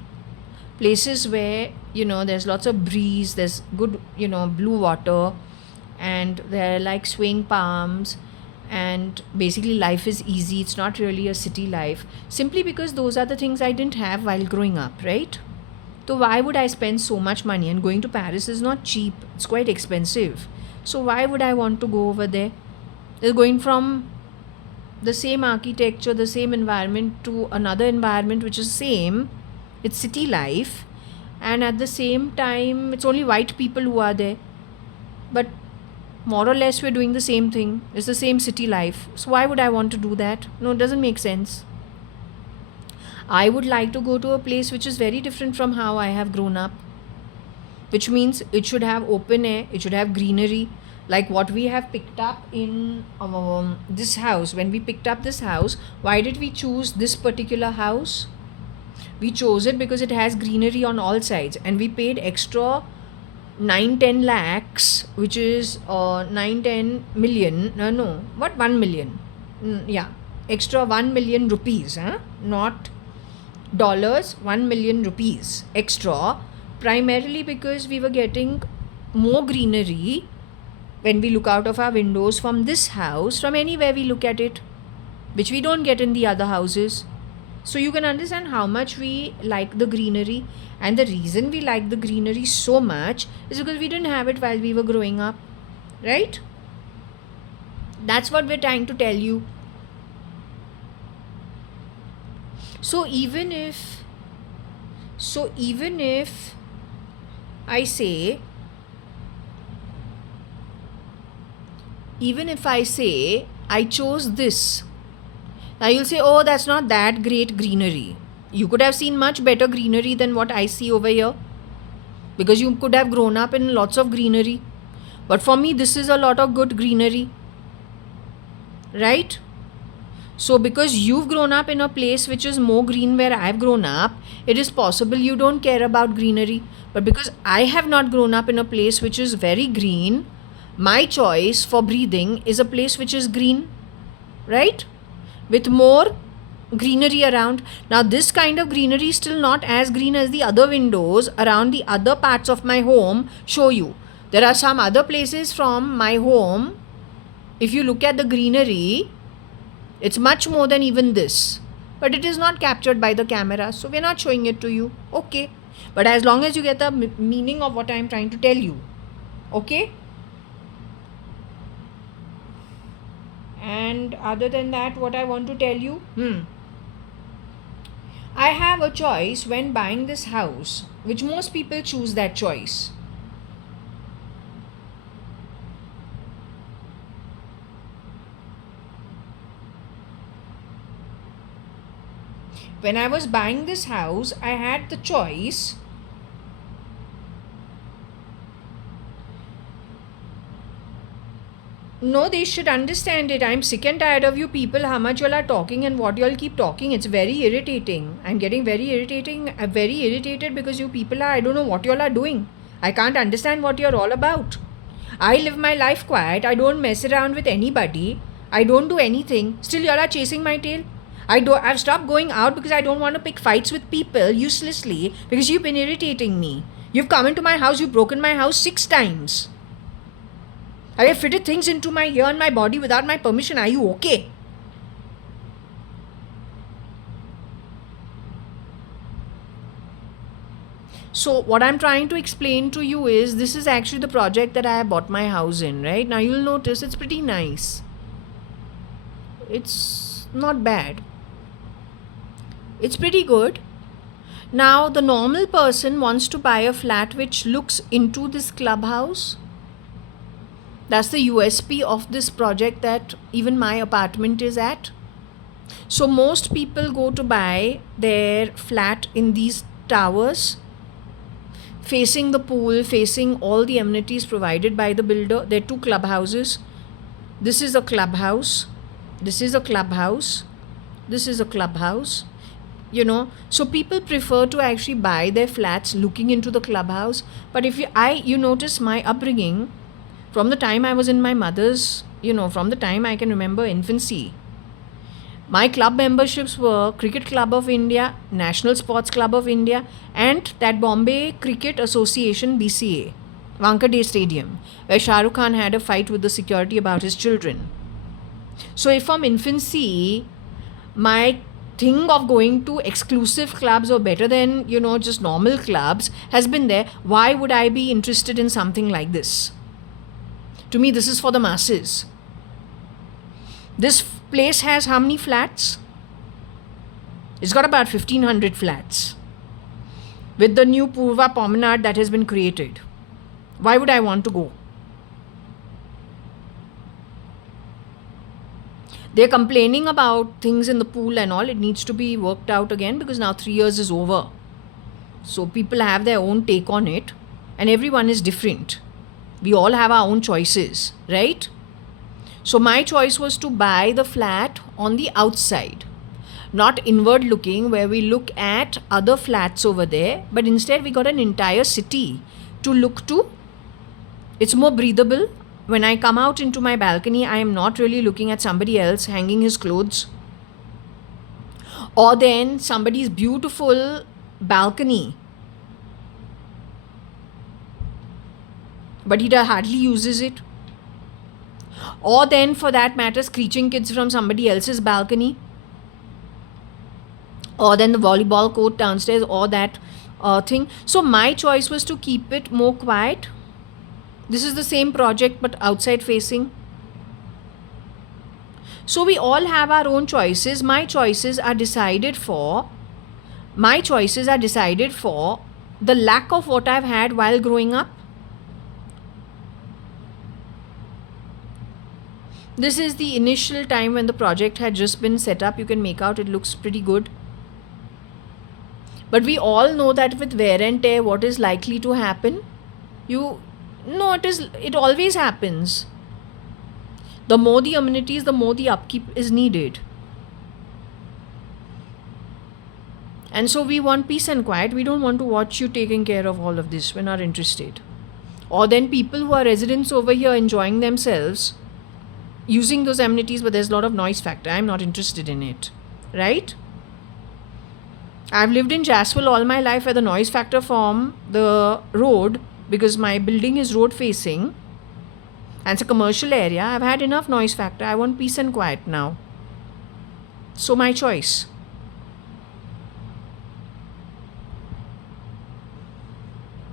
places where, there's lots of breeze, there's good, blue water, and there are like swing palms, and basically life is easy. It's not really a city life, simply because those are the things I didn't have while growing up, right? So why would I spend so much money? And going to Paris is not cheap, it's quite expensive. So why would I want to go over there? It's going from the same architecture, the same environment to another environment which is same. It's city life, and at the same time it's only white people who are there. But more or less we're doing the same thing. It's the same city life. So why would I want to do that? No, it doesn't make sense. I would like to go to a place which is very different from how I have grown up, which means it should have open air, it should have greenery, like what we have picked up in this house. When we picked up this house, why did we choose this particular house? We chose it because it has greenery on all sides, and we paid extra 9-10 lakhs, which is 9-10 million. No, what, 1 million? Yeah, extra 1 million rupees, not dollars, 1 million rupees extra, primarily because we were getting more greenery when we look out of our windows from this house, from anywhere we look at it, which we don't get in the other houses. So you can understand how much we like the greenery. And the reason we like the greenery so much is because we didn't have it while we were growing up, right? That's what we're trying to tell you. So even if I say, I chose this, now you'll say, oh, that's not that great greenery. You could have seen much better greenery than what I see over here, because you could have grown up in lots of greenery. But for me, this is a lot of good greenery, right? So because you've grown up in a place which is more green where I've grown up, it is possible you don't care about greenery. But because I have not grown up in a place which is very green, my choice for breathing is a place which is green, right? With more greenery around. Now this kind of greenery is still not as green as the other windows around the other parts of my home show you. There are some other places from my home, if you look at the greenery, it's much more than even this. But it is not captured by the camera, so we're not showing it to you. Okay. But as long as you get the meaning of what I'm trying to tell you. Okay? And other than that, what I want to tell you, I have a choice when buying this house, which most people choose that choice. When I was buying this house, I had the choice no, they should understand it. I'm sick and tired of you people, how much you all are talking and what you all keep talking. It's very irritating. I'm getting very irritated because you people are, I don't know what you all are doing. I can't understand what you're all about. I live my life quiet. I don't mess around with anybody. I don't do anything. Still you all are chasing my tail. I've stopped going out because I don't want to pick fights with people uselessly because you've been irritating me. You've come into my house, you've broken my house 6 times. I have fitted things into my ear and my body without my permission. Are you okay? So what I'm trying to explain to you is this is actually the project that I have bought my house in, right? Now you'll notice it's pretty nice. It's not bad. It's pretty good. Now the normal person wants to buy a flat which looks into this clubhouse. That's the USP of this project that even my apartment is at. So most people go to buy their flat in these towers, facing the pool, facing all the amenities provided by the builder. There are 2 clubhouses. This is a clubhouse. This is a clubhouse. This is a clubhouse. So people prefer to actually buy their flats looking into the clubhouse. But if you notice my upbringing, from the time I was in my mother's, from the time I can remember infancy, my club memberships were Cricket Club of India, National Sports Club of India, and that Bombay Cricket Association BCA, Wankhede Stadium, where Shah Rukh Khan had a fight with the security about his children. So if from infancy my thing of going to exclusive clubs or better than, just normal clubs has been there, why would I be interested in something like this? To me, this is for the masses. This place has how many flats? It's got about 1500 flats with the new Purva promenade that has been created. Why would I want to go? They're complaining about things in the pool and all. It needs to be worked out again because now 3 years is over. So people have their own take on it and everyone is different. We all have our own choices, right? So my choice was to buy the flat on the outside, not inward looking where we look at other flats over there, but instead we got an entire city to look to. It's more breathable. When I come out into my balcony, I am not really looking at somebody else hanging his clothes or then somebody's beautiful balcony, but he hardly uses it. Or then, for that matter, screeching kids from somebody else's balcony, or then the volleyball court downstairs, or that thing. So my choice was to keep it more quiet. This is the same project but outside facing. So we all have our own choices. My choices are decided for the lack of what I've had while growing up. This is the initial time when the project had just been set up. You can make out it looks pretty good. But we all know that with wear and tear, what is likely to happen? It always happens. The more the amenities, the more the upkeep is needed. And so we want peace and quiet. We don't want to watch you taking care of all of this. We're not interested. Or then people who are residents over here enjoying themselves using those amenities, but there's a lot of noise factor. I'm not interested in it. Right? I've lived in Jaswell all my life where the noise factor from the road, because my building is road facing and it's a commercial area, I've had enough noise factor. I want peace and quiet now. So my choice.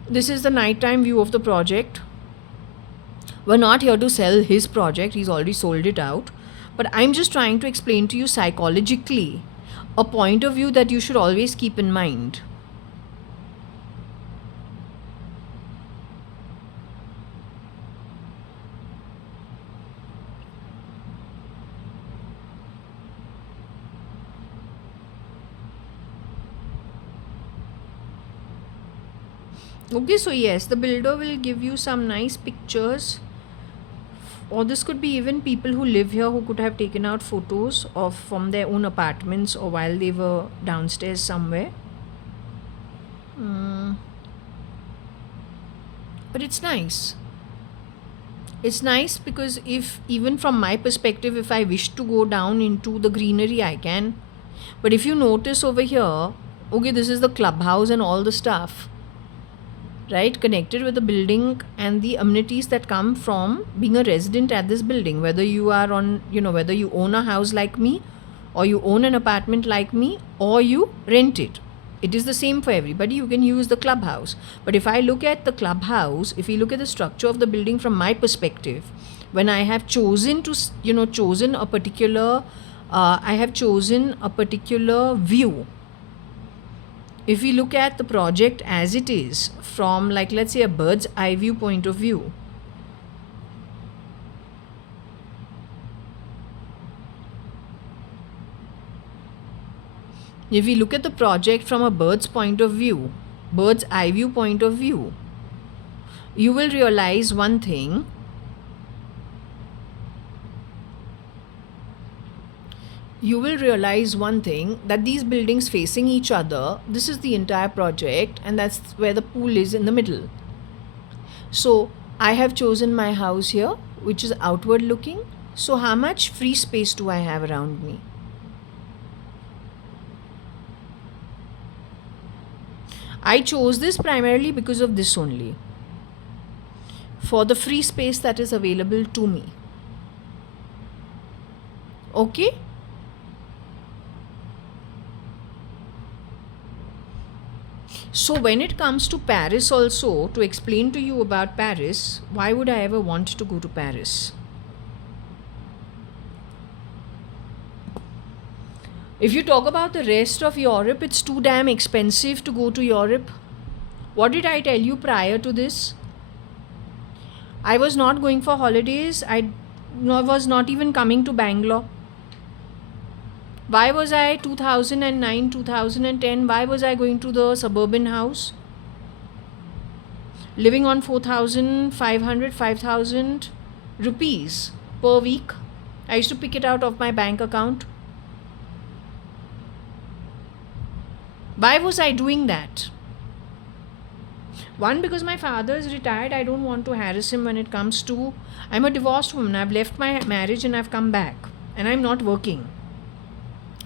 This is the nighttime view of the project. We're not here to sell his project. He's already sold it out. But I'm just trying to explain to you psychologically a point of view that you should always keep in mind. Okay, so yes, the builder will give you some nice pictures, or this could be even people who live here who could have taken out photos of from their own apartments or while they were downstairs somewhere. But it's nice. It's nice because if even from my perspective, if I wish to go down into the greenery, I can. But if you notice over here, okay, this is the clubhouse and all the stuff, right, connected with the building and the amenities that come from being a resident at this building, whether you are on, whether you own a house like me or you own an apartment like me or you rent it. It is the same for everybody. You can use the clubhouse. But if I look at the clubhouse, if we look at the structure of the building from my perspective, when I have chosen to, chosen a particular, view. If we look at the project as it is from, like, let's say a bird's eye view point of view, if we look at the project from a bird's eye view point of view, you will realize one thing. That these buildings facing each other, this is the entire project, and that's where the pool is in the middle. So I have chosen my house here, which is outward looking. So how much free space do I have around me? I chose this primarily because of this only, for the free space that is available to me. Okay? So when it comes to Paris also, to explain to you about Paris, why would I ever want to go to Paris? If you talk about the rest of Europe, it's too damn expensive to go to Europe. What did I tell you prior to this? I was not going for holidays. I was not even coming to Bangalore. Why was I 2009, 2010? Why was I going to the suburban house? Living on 4,500, 5,000 rupees per week. I used to pick it out of my bank account. Why was I doing that? One, because my father is retired. I don't want to harass him when it comes to... I'm a divorced woman. I've left my marriage and I've come back. And I'm not working.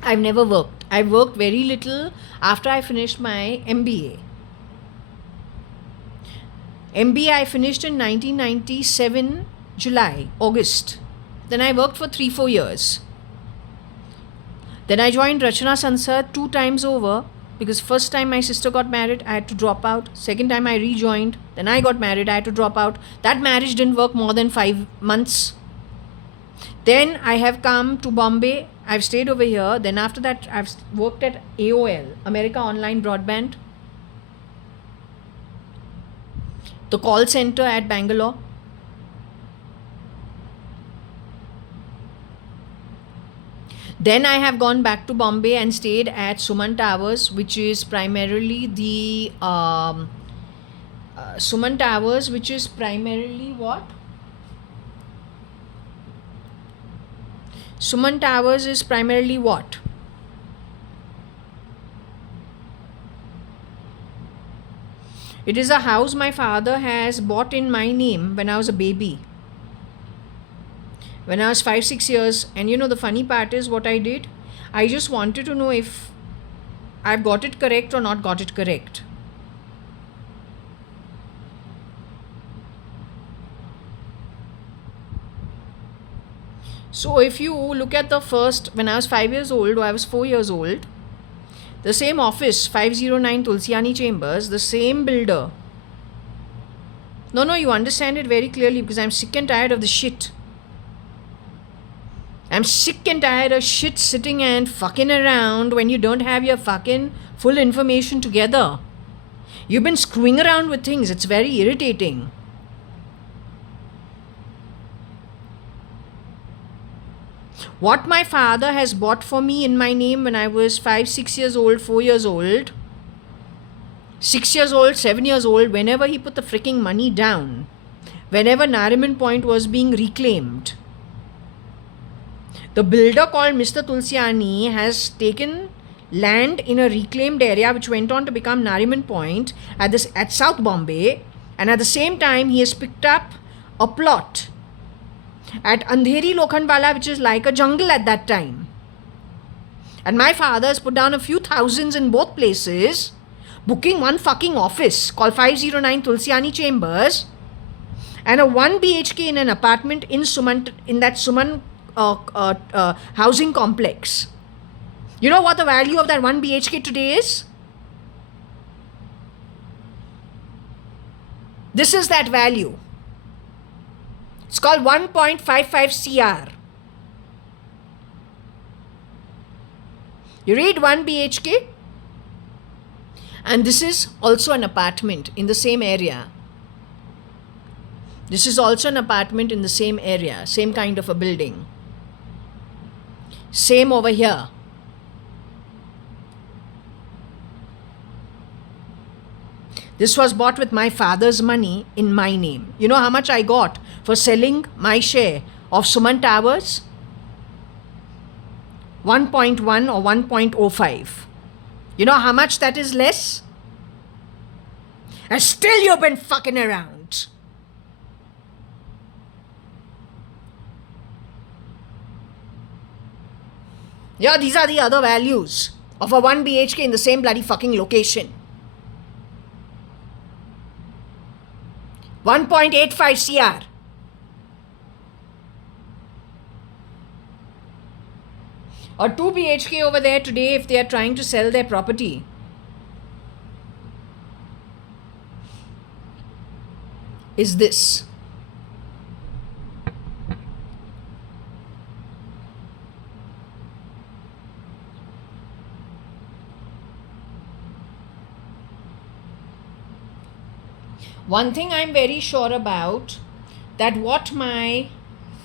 I've never worked. I worked very little after I finished my MBA. MBA I finished in 1997, July, August. Then I worked for 3-4 years. Then I joined Rachana Sansad 2 times over, because first time my sister got married, I had to drop out. Second time I rejoined. Then I got married, I had to drop out. That marriage didn't work more than 5 months. Then I have come to Bombay. I've stayed over here. Then after that, I've worked at AOL, America Online Broadband, the call center at Bangalore. Then I have gone back to Bombay and stayed at Suman Towers, which is primarily the Suman Towers, which is primarily what? Suman Towers is primarily what? It is a house my father has bought in my name when I was a baby. When I was 5-6 years. And you know, the funny part is what I did? I just wanted to know if I've got it correct or not got it correct. So if you look at the first, when I was 5 years old or I was 4 years old, the same office, 509 Tulsiani Chambers, the same builder. No, you understand it very clearly, because I'm sick and tired of the shit. I'm sick and tired of shit sitting and fucking around when you don't have your fucking full information together. You've been screwing around with things. It's very irritating. What my father has bought for me in my name when I was 5-6 years old, 4 years old, 6 years old, 7 years old, whenever he put the freaking money down, whenever Nariman Point was being reclaimed, the builder called Mr. Tulsiani has taken land in a reclaimed area which went on to become Nariman Point at South Bombay, and at the same time he has picked up a plot at Andheri Lokhandwala, which is like a jungle at that time. And my father has put down a few thousands in both places, booking one fucking office called 509 Tulsiani Chambers and a 1 BHK in an apartment in that Suman housing complex. You know what the value of that 1 BHK today is? This is that value. It's called 1.55 CR. You read 1 BHK, and this is also an apartment in the same area. This is also an apartment in the same area, same kind of a building. Same over here. This was bought with my father's money in my name. You know how much I got for selling my share of Suman Towers? 1.1 or 1.05. You know how much that is less? And still you've been fucking around. Yeah, these are the other values of a 1 BHK in the same bloody fucking location. 1.85 CR. or 2 BHK over there today if they are trying to sell their property. Is this. One thing I'm very sure about, that what my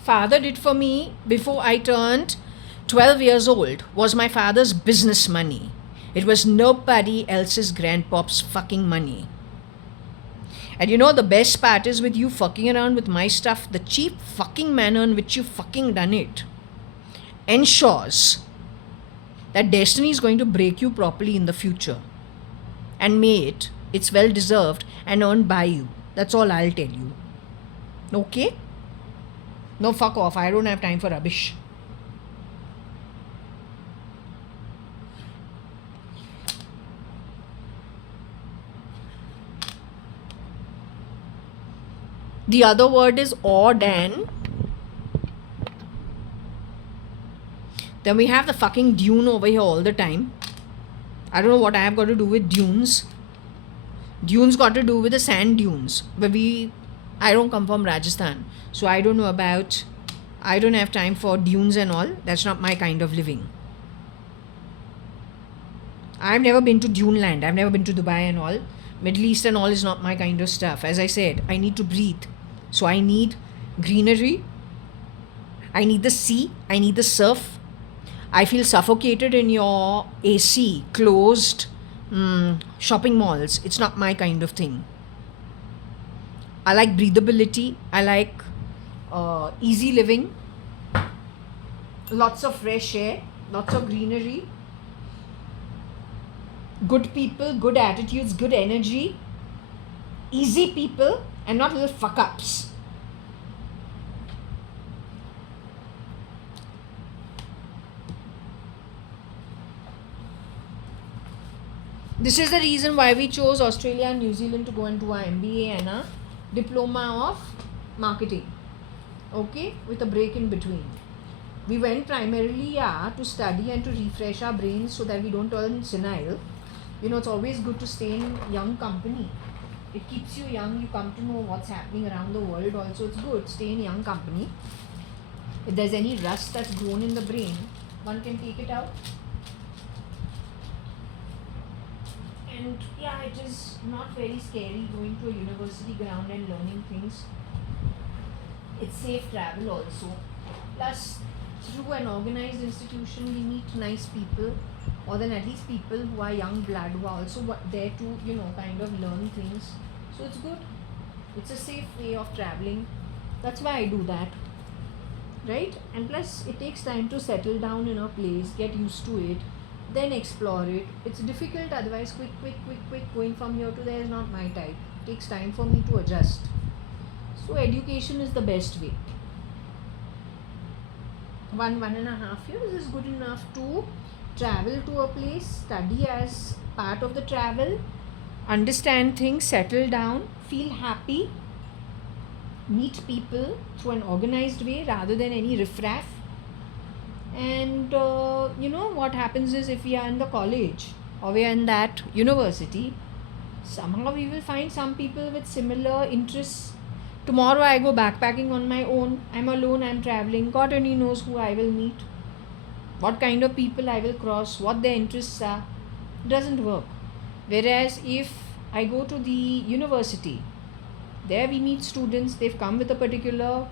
father did for me before I turned 12 years old was my father's business money. It was nobody else's grandpop's fucking money. And you know the best part is, with you fucking around with my stuff, the cheap fucking manner in which you fucking done it ensures that destiny is going to break you properly in the future. And may it's well deserved and earned by you. That's all I'll tell you. Okay? No, fuck off. I don't have time for rubbish. The other word is odd and. Then we have the fucking dune over here all the time. I don't know what I have got to do with dunes. Dunes got to do with the sand dunes. But I don't come from Rajasthan. So I don't know about. I don't have time for dunes and all. That's not my kind of living. I've never been to Dune land. I've never been to Dubai and all. Middle East and all is not my kind of stuff. As I said, I need to breathe. So I need greenery. I need the sea. I need the surf. I feel suffocated in your AC, closed shopping malls. It's not my kind of thing. I like breathability. I like easy living. Lots of fresh air. Lots of greenery. Good people, good attitudes, good energy. Easy people and not little fuck ups. This is the reason why we chose Australia and New Zealand to go into our MBA and a diploma of marketing. Okay, with a break in between. We went primarily to study and to refresh our brains so that we don't turn senile. You know, it's always good to stay in young company. It keeps you young. You come to know what's happening around the world also. It's good. Stay in young company. If there's any rust that's grown in the brain, one can take it out. And yeah, it is not very scary going to a university ground and learning things. It's safe travel also. Plus, through an organized institution, we meet nice people, or then at least people who are young blood, who are also there to, kind of learn things. So it's good. It's a safe way of traveling. That's why I do that. Right? And plus, it takes time to settle down in a place, get used to it, then explore it. It's difficult otherwise. Quick, going from here to there is not my type. It takes time for me to adjust. So education is the best way. 1.5 years is good enough to travel to a place, study as part of the travel, understand things, settle down, feel happy, meet people through an organized way rather than any riffraff. And what happens is, if we are in the college or we are in that university, somehow we will find some people with similar interests. Tomorrow I go backpacking on my own. I'm alone, I'm traveling. God only knows who I will meet, what kind of people I will cross, what their interests are. It doesn't work. Whereas if I go to the university, there we meet students. They've come with a particular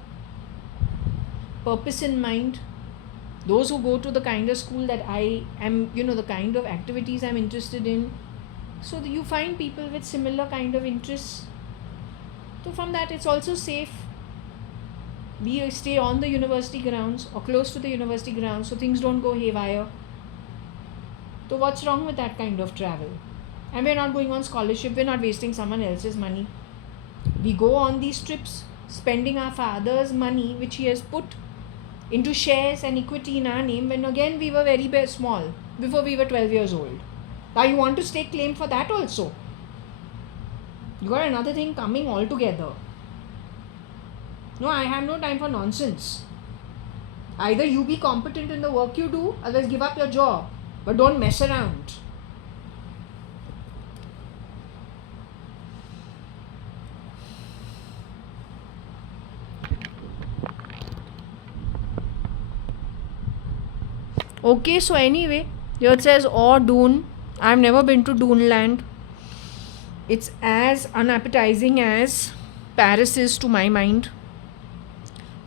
purpose in mind. Those who go to the kind of school that I am, the kind of activities I'm interested in. So you find people with similar kind of interests. So from that, it's also safe. We stay on the university grounds or close to the university grounds, so things don't go haywire. So what's wrong with that kind of travel? And we're not going on scholarship. We're not wasting someone else's money. We go on these trips, spending our father's money, which he has put into shares and equity in our name, when again we were very small, before we were 12 years old. Now you want to stake claim for that also. You got another thing coming altogether. No, I have no time for nonsense. Either you be competent in the work you do, otherwise give up your job. But don't mess around. Okay, so anyway, here it says or Dune. I've never been to Dune land. It's as unappetizing as Paris is to my mind.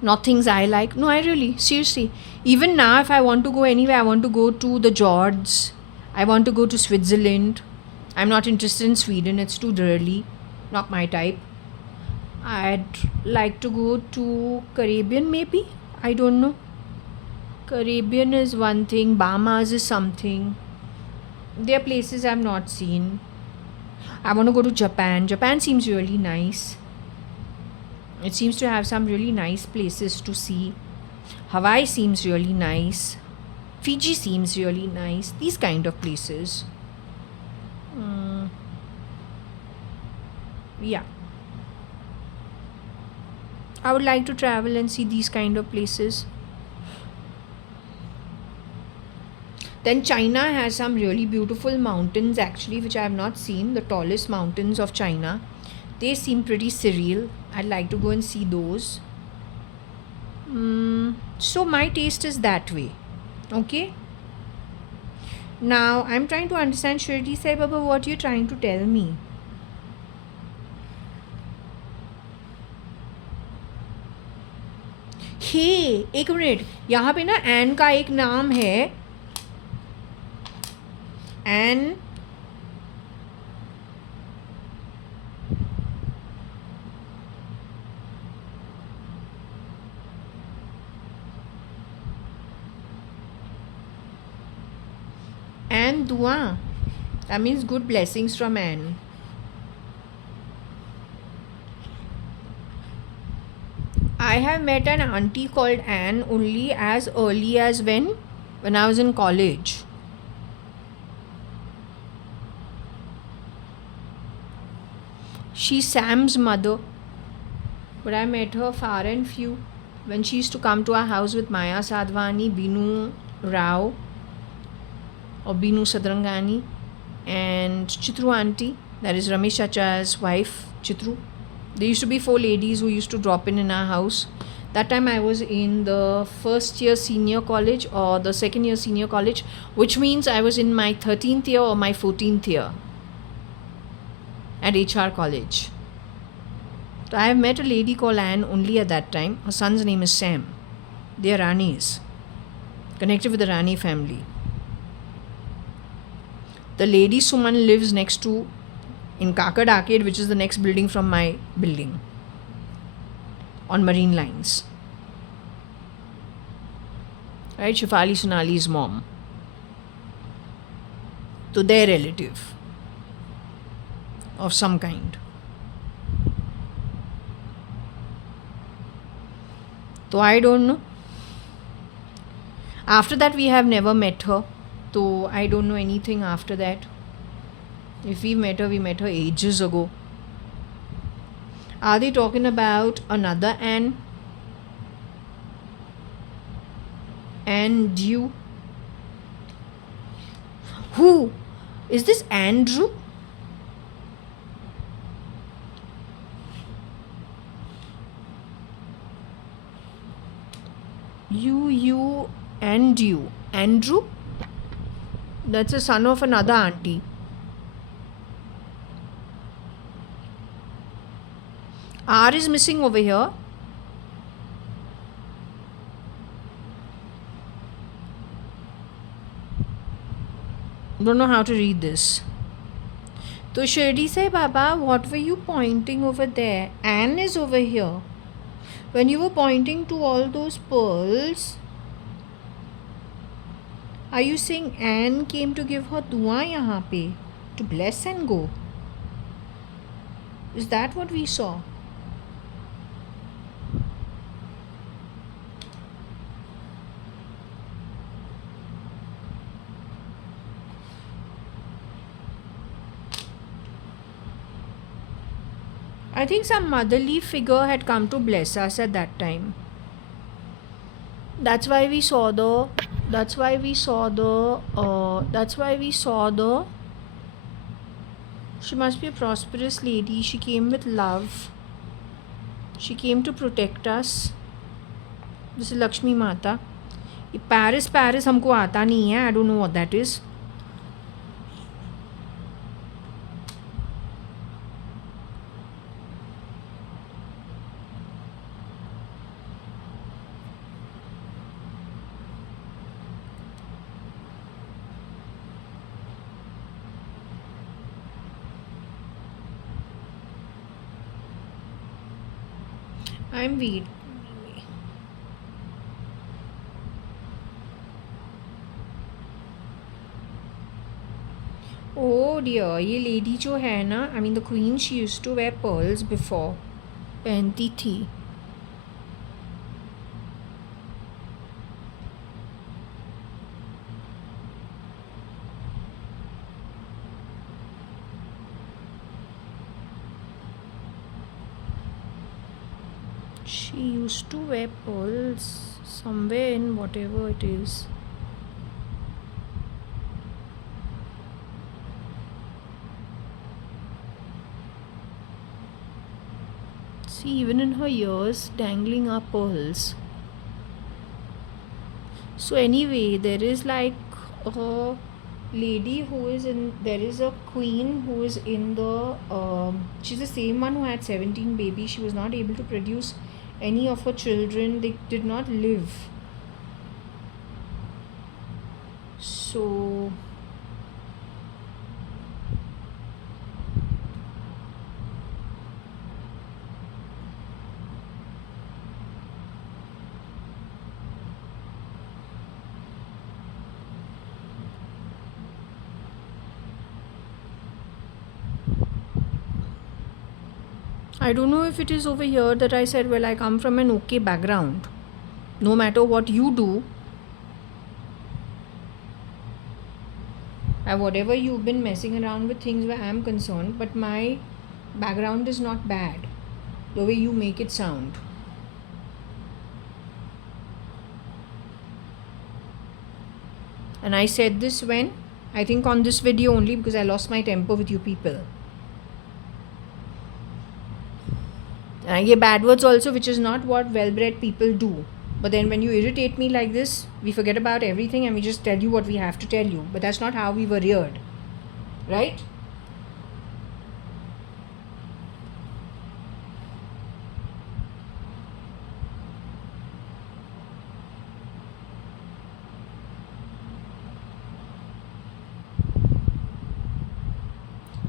Not things I like. No, I really, seriously. Even now, if I want to go anywhere, I want to go to the Jords. I want to go to Switzerland. I'm not interested in Sweden. It's too dirty. Not my type. I'd like to go to Caribbean, maybe. I don't know. Caribbean is one thing. Bahamas is something. There are places I've not seen. I want to go to Japan. Japan seems really nice. It seems to have some really nice places to see. Hawaii seems really nice. Fiji seems really nice. These kind of places. Yeah. I would like to travel and see these kind of places. Then China has some really beautiful mountains actually, which I have not seen. The tallest mountains of China. They seem pretty surreal. I'd like to go and see those. So my taste is that way. Okay. Now I'm trying to understand, Shirdi Sai Baba, what you're trying to tell me. हे एक minute, यहाँ पे ना N का एक नाम है, N and dua. That means good blessings from Anne. I have met an auntie called Anne only as early as when I was in college. She's Sam's mother, but I met her far and few when she used to come to our house with Maya Sadhvani, Binu Rao or Binu Sadrangani and Chitru auntie, that is Ramesh Chacha's wife, Chitru. There used to be 4 ladies who used to drop in our house. That time I was in the first year senior college or the second year senior college, which means I was in my 13th year or my 14th year at HR college. So I have met a lady called Anne only at that time. Her son's name is Sam. They are Ranis, connected with the Rani family. The lady Suman lives next to in Kakad Arcade, which is the next building from my building on Marine Lines. Right, Shifali Sonali's mom. So their relative of some kind. So I don't know. After that we have never met her. So I don't know anything after that. If we met her ages ago. Are they talking about another Anne? Andrew? Who? Is this Andrew? Andrew? That's a son of another auntie. R is missing over here. Don't know how to read this. So Shirdi Sai Baba, what were you pointing over there? Anne is over here. When you were pointing to all those pearls, are you saying Anne came to give her dua yahan pe, to bless and go? Is that what we saw? I think some motherly figure had come to bless us at that time. That's why we saw the. That's why we saw the. That's why we saw the. She must be a prosperous lady. She came with love. She came to protect us. This is Lakshmi Mata. ये Paris हमको आता नहीं है. I don't know what that is. I'm weird. Oh dear, ये lady जो है ना, I mean the queen, she used to wear pearls before. पहनती थी. She used to wear pearls somewhere in whatever it is. See, even in her ears, dangling are pearls. So anyway, there is like a lady who is in. There is a queen who is in the. She's the same one who had 17 babies. She was not able to produce any of her children. They did not live. So I don't know if it is over here that I said, well, I come from an okay background. No matter what you do, whatever you've been messing around with things where I'm concerned, but my background is not bad the way you make it sound. And I said this when? I think on this video only, because I lost my temper with you people. And I get bad words also, which is not what well-bred people do. But then when you irritate me like this, we forget about everything and we just tell you what we have to tell you. But that's not how we were reared. Right?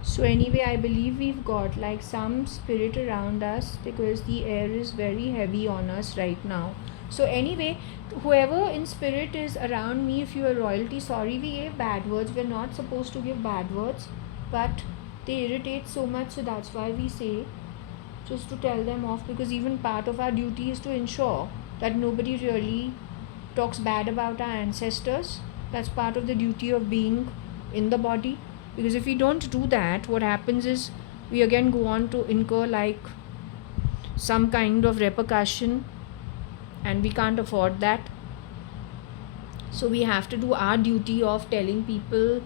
So anyway, I believe we've got like some spirit around us because the air is very heavy on us right now. So anyway, whoever in spirit is around me, if you are royalty, sorry we gave bad words. We're not supposed to give bad words, but they irritate so much, so that's why we say, just to tell them off, because even part of our duty is to ensure that nobody really talks bad about our ancestors. That's part of the duty of being in the body. Because if we don't do that, what happens is we again go on to incur like some kind of repercussion, and we can't afford that. So we have to do our duty of telling people,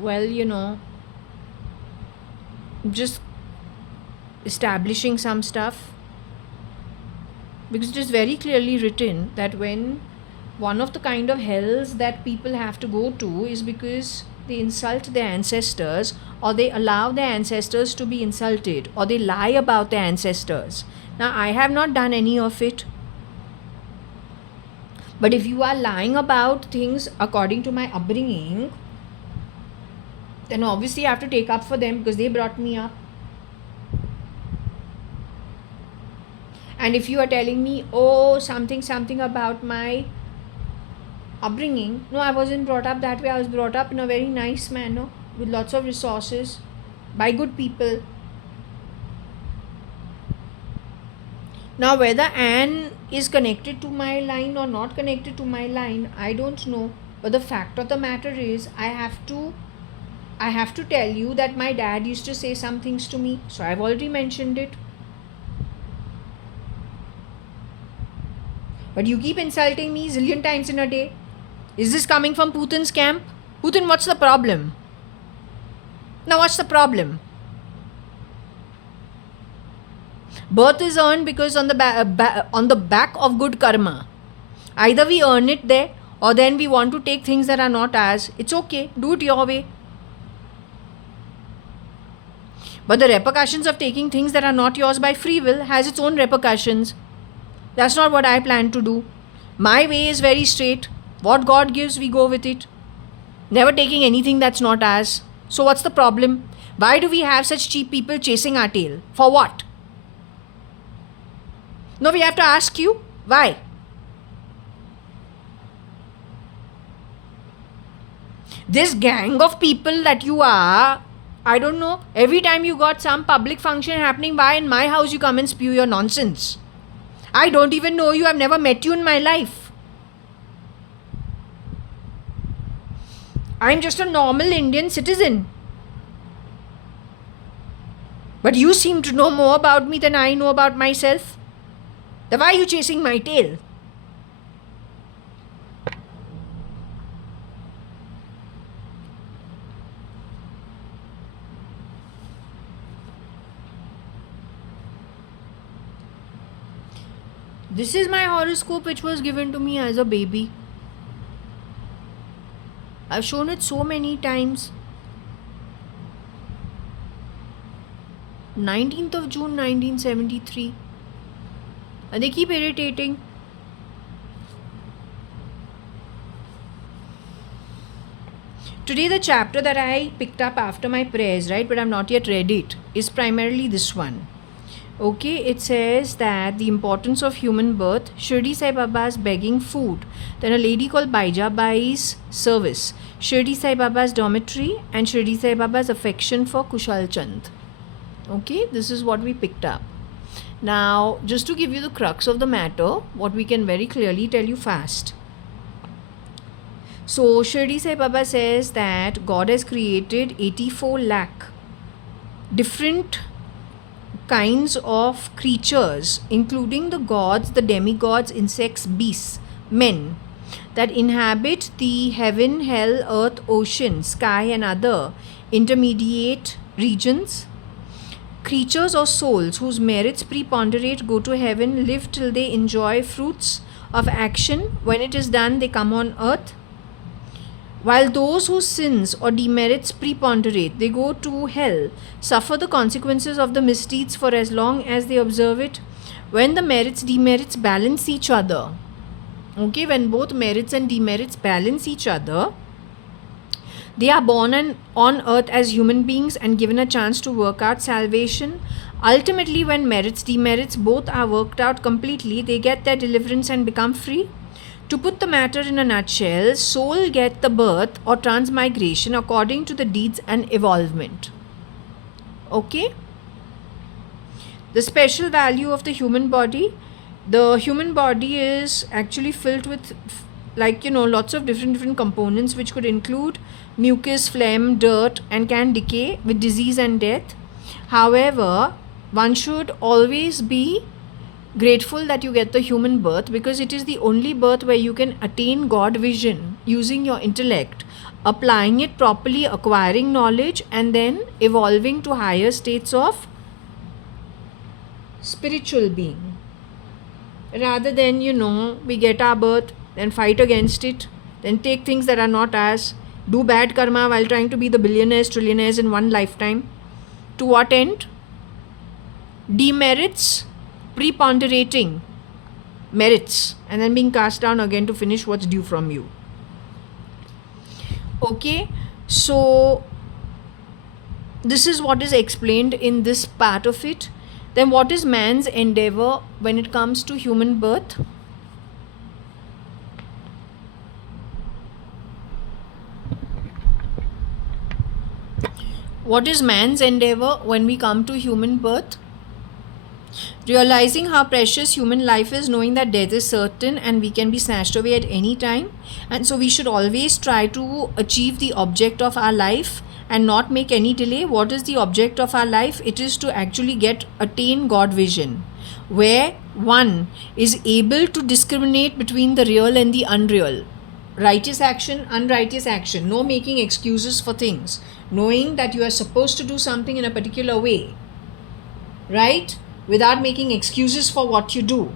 well, just establishing some stuff. Because it is very clearly written that when one of the kind of hells that people have to go to is because they insult their ancestors, or they allow their ancestors to be insulted, or they lie about their ancestors. Now, I have not done any of it. But if you are lying about things according to my upbringing, then obviously I have to take up for them because they brought me up. And if you are telling me, oh, something about my upbringing, no, I wasn't brought up that way. I was brought up in a very nice manner with lots of resources by good people. Now, whether Anne is connected to my line or not connected to my line, I don't know. But the fact of the matter is, I have to tell you that my dad used to say some things to me. So I've already mentioned it. But you keep insulting me zillion times in a day. Is this coming from Putin's camp? Putin, what's the problem? Now, what's the problem? Birth is earned because on the back of good karma. Either we earn it there, or then we want to take things that are not ours. It's okay. Do it your way. But the repercussions of taking things that are not yours by free will has its own repercussions. That's not what I plan to do. My way is very straight. What God gives, we go with it. Never taking anything that's not ours. So what's the problem? Why do we have such cheap people chasing our tail? For what? No, we have to ask you. Why? This gang of people that you are, I don't know, every time you got some public function happening, why in my house you come and spew your nonsense? I don't even know you. I've never met you in my life. I'm just a normal Indian citizen. But you seem to know more about me than I know about myself. Then why are you chasing my tail? This is my horoscope which was given to me as a baby. I've shown it so many times. 19th of June 1973. And they keep irritating. Today the chapter that I picked up after my prayers, right, but I've not yet read it, is primarily this one. Okay, it says that the importance of human birth, Shirdi Sai Baba's begging food, then a lady called Baija Bai's service, Shirdi Sai Baba's dormitory, and Shirdi Sai Baba's affection for Kushal Chand. Okay, this is what we picked up. Now, just to give you the crux of the matter, what we can very clearly tell you fast. So, Shirdi Sai Baba says that God has created 84 lakh different kinds of creatures, including the gods, the demigods, insects, beasts, men, that inhabit the heaven, hell, earth, ocean, sky, and other intermediate regions. Creatures or souls whose merits preponderate go to heaven, live till they enjoy fruits of action. When it is done, they come on earth. While those whose sins or demerits preponderate, they go to hell, suffer the consequences of the misdeeds for as long as they observe it. When the merits, demerits balance each other, okay, when both merits and demerits balance each other, they are born on earth as human beings and given a chance to work out salvation. Ultimately, when merits, demerits both are worked out completely, they get their deliverance and become free. To put the matter in a nutshell, soul get the birth or transmigration according to the deeds and evolvement. Okay? The special value of the human body is actually filled with lots of different components which could include mucus, phlegm, dirt, and can decay with disease and death. However, one should always be grateful that you get the human birth, because it is the only birth where you can attain God vision using your intellect, applying it properly, acquiring knowledge, and then evolving to higher states of spiritual being. Rather than, we get our birth, then fight against it, then take things that are not ours, do bad karma while trying to be the billionaires, trillionaires in one lifetime. To what end? Demerits preponderating merits and then being cast down again to finish what's due from you. Okay, so this is what is explained in this part of it. Then what is man's endeavor when it comes to human birth? What is man's endeavor when we come to human birth? Realizing how precious human life is, knowing that death is certain and we can be snatched away at any time. And so we should always try to achieve the object of our life and not make any delay. What is the object of our life? It is to actually attain God vision, where one is able to discriminate between the real and the unreal, righteous action, unrighteous action, no making excuses for things, knowing that you are supposed to do something in a particular way, right? Without making excuses for what you do,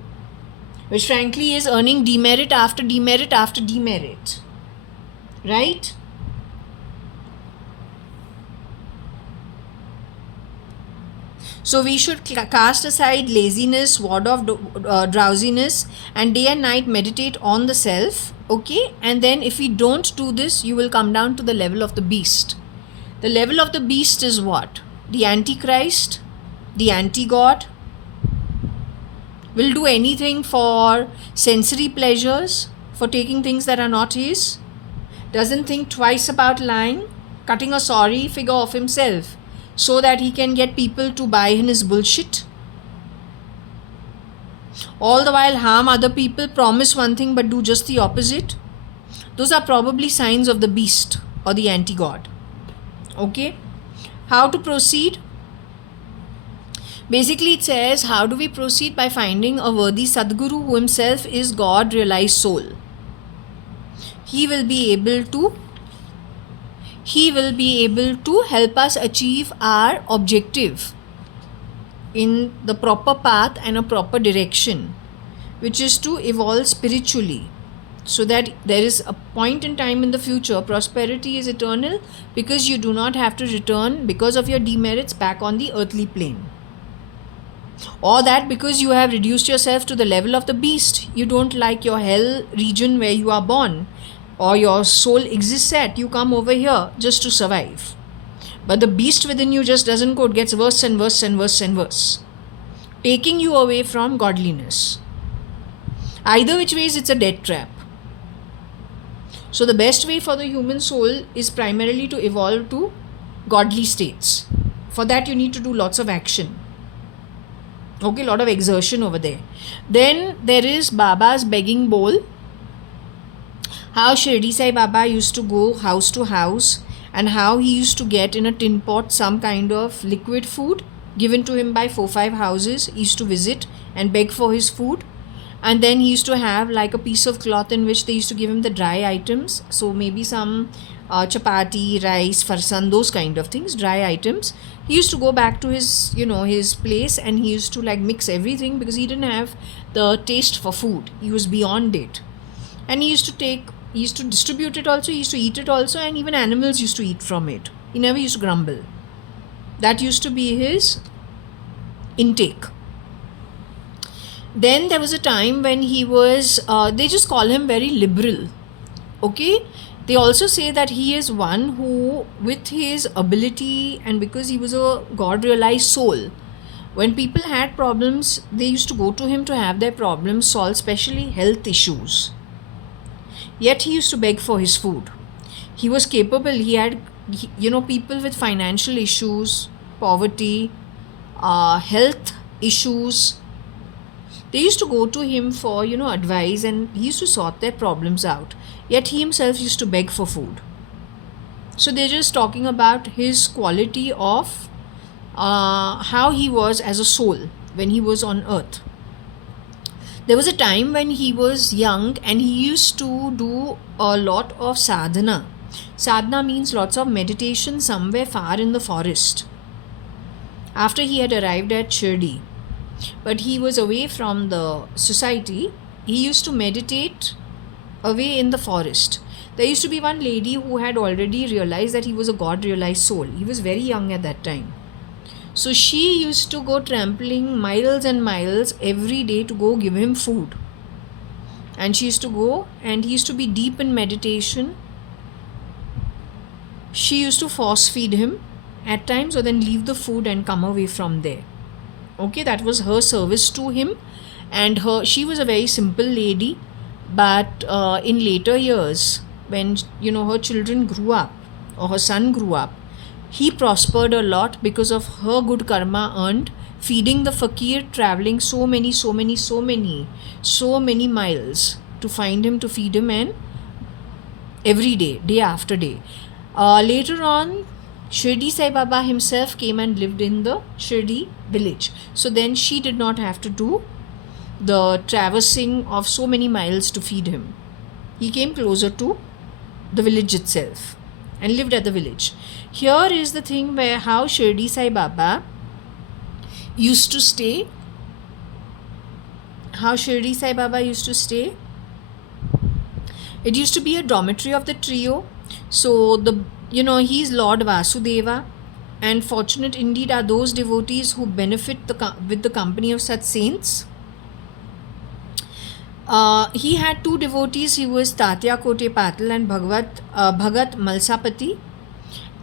which frankly is earning demerit after demerit after demerit, right? So we should cast aside laziness, ward off drowsiness, and day and night meditate on the self, okay? And then if we don't do this, you will come down to the level of the beast. The level of the beast is what? The Antichrist, the anti-God, will do anything for sensory pleasures, for taking things that are not his, doesn't think twice about lying, cutting a sorry figure of himself so that he can get people to buy in his bullshit, all the while harm other people, promise one thing but do just the opposite. Those are probably signs of the beast or the anti-God. Okay, how to proceed? Basically, it says, how do we proceed? By finding a worthy Sadguru who himself is God, realized soul. He will be able to help us achieve our objective in the proper path and a proper direction, which is to evolve spiritually, so that there is a point in time in the future, prosperity is eternal, because you do not have to return because of your demerits back on the earthly plane. Or that because you have reduced yourself to the level of the beast, you don't like your hell region where you are born or your soul exists at, you come over here just to survive. But the beast within you just doesn't go, it gets worse and worse and worse and worse, taking you away from godliness. Either which ways, it's a death trap. So the best way for the human soul is primarily to evolve to godly states. For that you need to do lots of action. Okay, lot of exertion over there. Then there is Baba's begging bowl. How Shirdi Sai Baba used to go house to house, and how he used to get in a tin pot some kind of liquid food given to him by 4-5 houses. He used to visit and beg for his food. And then he used to have like a piece of cloth in which they used to give him the dry items. So maybe some chapati, rice, farsan, those kind of things, dry items. He used to go back to his, his place, and he used to like mix everything because he didn't have the taste for food. He was beyond it. And he used to distribute it also, he used to eat it also, and even animals used to eat from it. He never used to grumble. That used to be his intake. Then there was a time when he was, they just call him very liberal. Okay? They also say that he is one who, with his ability and because he was a God-realized soul, when people had problems, they used to go to him to have their problems solved, especially health issues. Yet he used to beg for his food. He was capable. He had, people with financial issues, poverty, health issues. They used to go to him for, advice, and he used to sort their problems out. Yet he himself used to beg for food. So they're just talking about his quality of how he was as a soul when he was on earth. There was a time when he was young and he used to do a lot of sadhana. Sadhana means lots of meditation somewhere far in the forest. After he had arrived at Shirdi, but he was away from the society, he used to meditate away in the forest. There used to be one lady who had already realized that he was a God-realized soul. He was very young at that time. So she used to go trampling miles and miles every day to go give him food. And she used to go, and he used to be deep in meditation. She used to force feed him at times, or then leave the food and come away from there. Okay, that was her service to him. And she was a very simple lady. But in later years, when her children grew up, or her son grew up, he prospered a lot because of her good karma earned feeding the fakir, traveling so many miles to find him, to feed him, and every day, day after day. Later on, Shirdi Sai Baba himself came and lived in the Shirdi village. So then she did not have to do the traversing of so many miles to feed him. He came closer to the village itself and lived at the village. Here is the thing where how Shirdi Sai Baba used to stay. How Shirdi Sai Baba used to stay. It used to be a dormitory of the trio. So he's Lord Vasudeva, and fortunate indeed are those devotees who benefit with the company of such saints. He had two devotees. He was Tatya Kote Patil and Bhagat Malsapati,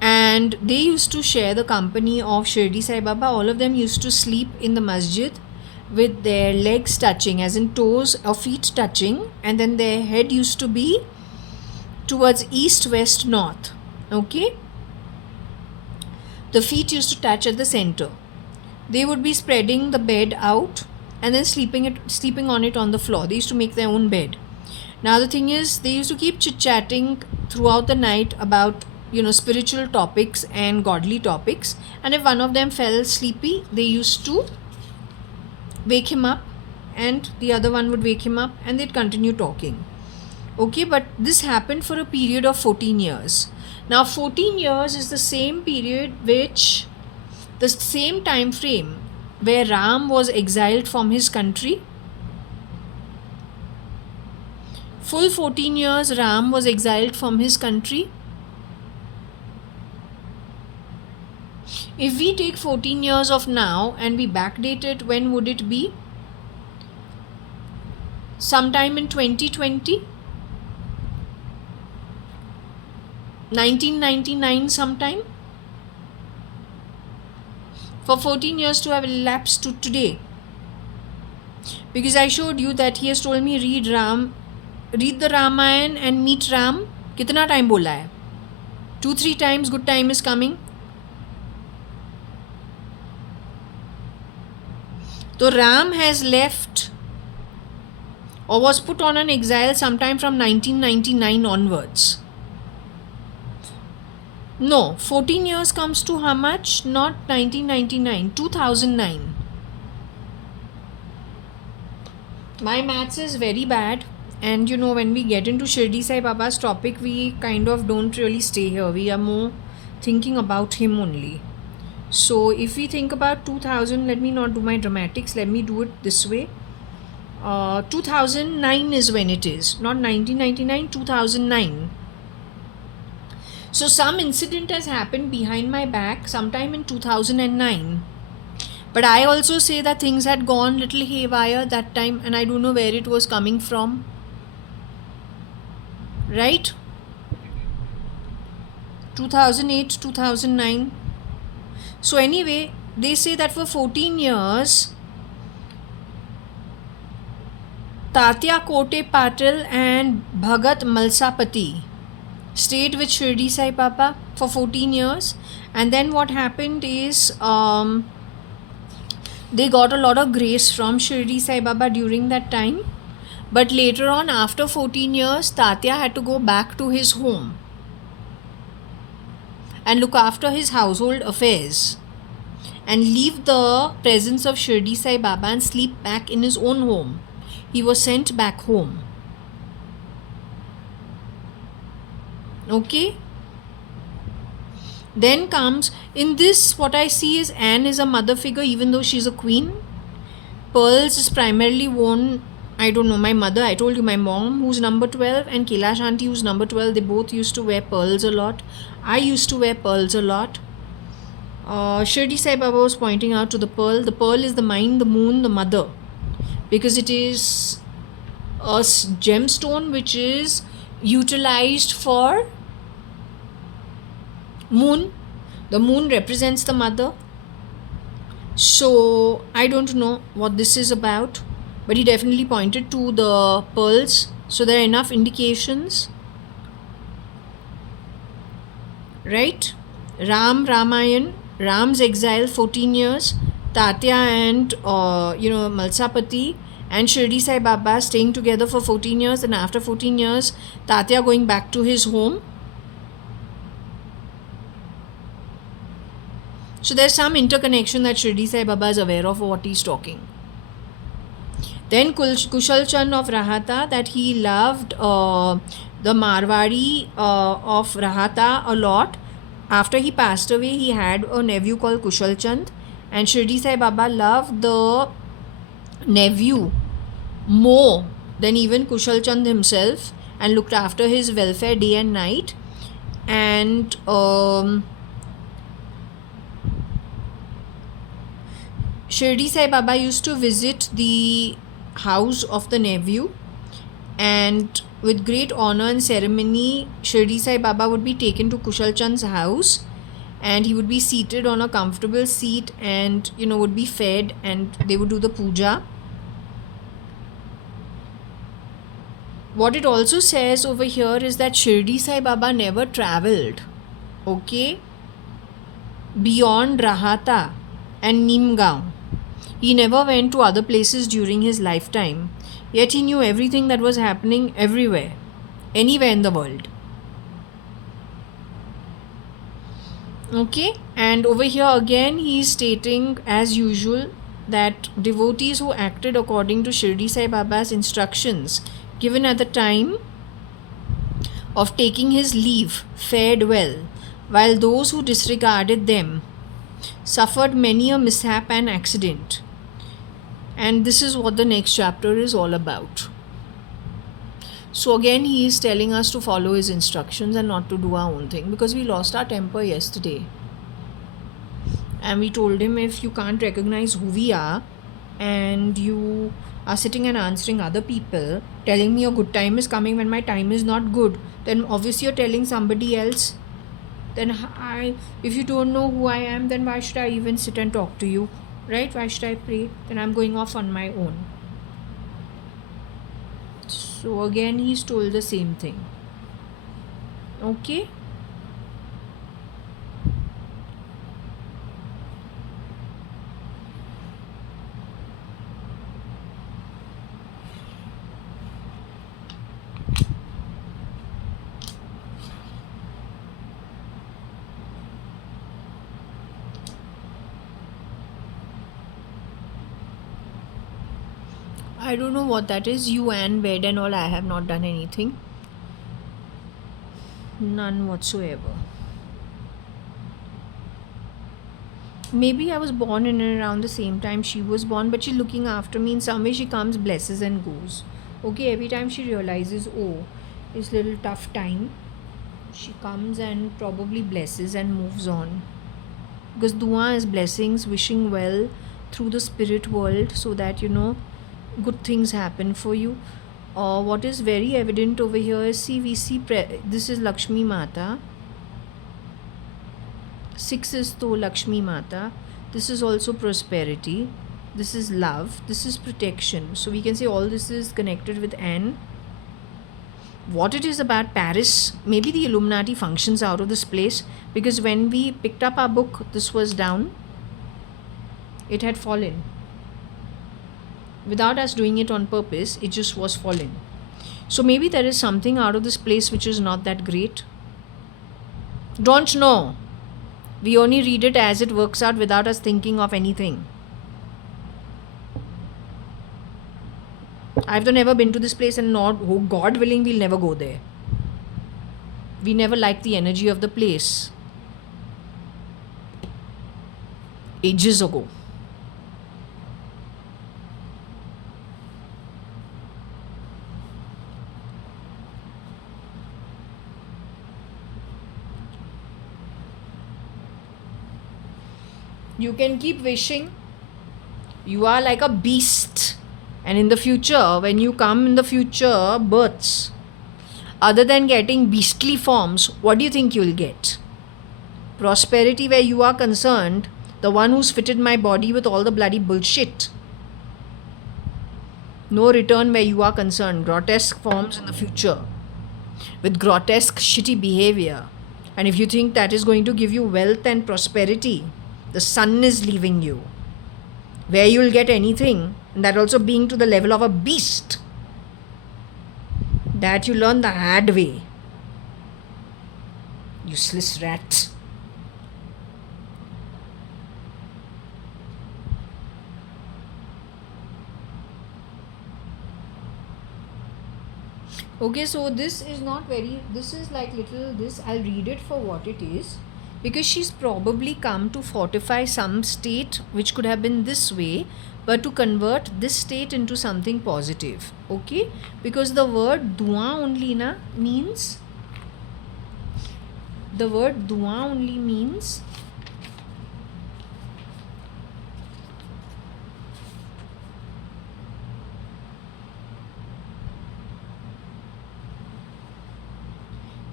and they used to share the company of Shirdi Sai Baba. All of them used to sleep in the masjid with their legs touching, as in toes or feet touching, and then their head used to be towards east, west, north. Okay, the feet used to touch at the center. They would be spreading the bed out and then sleeping on it on the floor. They used to make their own bed. Now the thing is, they used to keep chit-chatting throughout the night about spiritual topics and godly topics, and if one of them fell sleepy, they used to wake him up, and the other one would wake him up, and they'd continue talking. Okay, but this happened for a period of 14 years. Now 14 years is the same period the same time frame where Ram was exiled from his country. Full 14 years Ram was exiled from his country. If we take 14 years of now and we backdate it, when would it be? Sometime in 2020? 1999 sometime? For 14 years to have elapsed to today. Because I showed you that he has told me read the Ramayana and meet Ram. Kitna time bola hai? 2-3 times. Good time is coming. So Ram has left or was put on an exile sometime from 1999 onwards. No, 14 years comes to how much? Not 1999, 2009. My maths is very bad, and when we get into Shirdi Sai Baba's topic, we kind of don't really stay here. We are more thinking about him only. So if we think about 2000, let me not do my dramatics, let me do it this way. 2009 is when it is, not 1999, 2009. So some incident has happened behind my back sometime in 2009. But I also say that things had gone little haywire that time, and I don't know where it was coming from. Right? 2008, 2009. So anyway, they say that for 14 years, Tatya Kote Patil and Bhagat Malsapati stayed with Shirdi Sai Baba for 14 years. And then what happened is they got a lot of grace from Shirdi Sai Baba during that time. But later on, after 14 years, Tatya had to go back to his home and look after his household affairs and leave the presence of Shirdi Sai Baba and sleep back in his own home. He was sent back home. Okay? Then comes, in this what I see is Anne is a mother figure even though she's a queen. Pearls is primarily worn, I don't know, my mother, I told you, my mom who's number 12 and Kailash auntie who's number 12, they both used to wear pearls a lot. I used to wear pearls a lot. Shirdi Sai Baba was pointing out to the pearl. The pearl is the mind, the moon, the mother, because it is a gemstone which is utilized for moon. The moon represents the mother. So I don't know what this is about, but he definitely pointed to the pearls. So there are enough indications, right? Ramayan, Ram's exile 14 years, Tatya and Malsapati and Shirdi Sai Baba staying together for 14 years, and after 14 years Tatya going back to his home. So there's some interconnection that Shirdi Sai Baba is aware of what he's talking. Then Kushal Chand of Rahata, that he loved the Marwari of Rahata a lot. After he passed away, he had a nephew called Kushal Chand, and Shirdi Sai Baba loved the nephew more than even Kushal Chand himself, and looked after his welfare day and night. And Shirdi Sai Baba used to visit the house of the nephew, and with great honor and ceremony, Shirdi Sai Baba would be taken to Kushal Chand's house, and he would be seated on a comfortable seat and would be fed, and they would do the puja. What it also says over here is that Shirdi Sai Baba never traveled, okay, beyond Rahata and Nimgaon. He never went to other places during his lifetime, yet he knew everything that was happening everywhere, anywhere in the world. Okay, and over here again he is stating as usual that devotees who acted according to Shirdi Sai Baba's instructions given at the time of taking his leave fared well, while those who disregarded them suffered many a mishap and accident. And this is what the next chapter is all about. So again he is telling us to follow his instructions and not to do our own thing, because we lost our temper yesterday. And we told him, if you can't recognize who we are and you are sitting and answering other people, telling me a good time is coming when my time is not good, then obviously you're telling somebody else. Then if you don't know who I am, then why should I even sit and talk to you, right? Why should I pray? Then I'm going off on my own. So again he's told the same thing. Okay. I don't know what that is. You and bed and all. I have not done anything. None whatsoever. Maybe I was born in and around the same time she was born, but she's looking after me in some way. She comes, blesses and goes. Okay, every time she realizes, oh, it's a little tough time, she comes and probably blesses and moves on. Because dua is blessings, wishing well through the spirit world, so that good things happen for you. What is very evident over here is, see, we see this is Lakshmi Mata. 6 is to Lakshmi Mata. This is also prosperity. This is love. This is protection. So we can say all this is connected with N. What it is about Paris, maybe the Illuminati functions out of this place, because when we picked up our book, this was down. It had fallen. Without us doing it on purpose, it just was fallen. So maybe there is something out of this place which is not that great. Don't know. We only read it as it works out without us thinking of anything. I've never been to this place, and not, oh, God willing, we'll never go there. We never liked the energy of the place. Ages ago. You can keep wishing. You are like a beast. And in the future, when you come in the future births, other than getting beastly forms, what do you think you'll get? Prosperity where you are concerned, the one who's fitted my body with all the bloody bullshit. No return where you are concerned. Grotesque forms in the future with grotesque shitty behavior. And if you think that is going to give you wealth and prosperity, the sun is leaving you. where you'll get anything, and that also being to the level of a beast, that you learn the hard way. Useless rat. Okay, so this is not very, this is like little, this, I'll read it for what it is, because she's probably come to fortify some state which could have been this way, but to convert this state into something positive. Okay, because the word dua only means, the word dua only means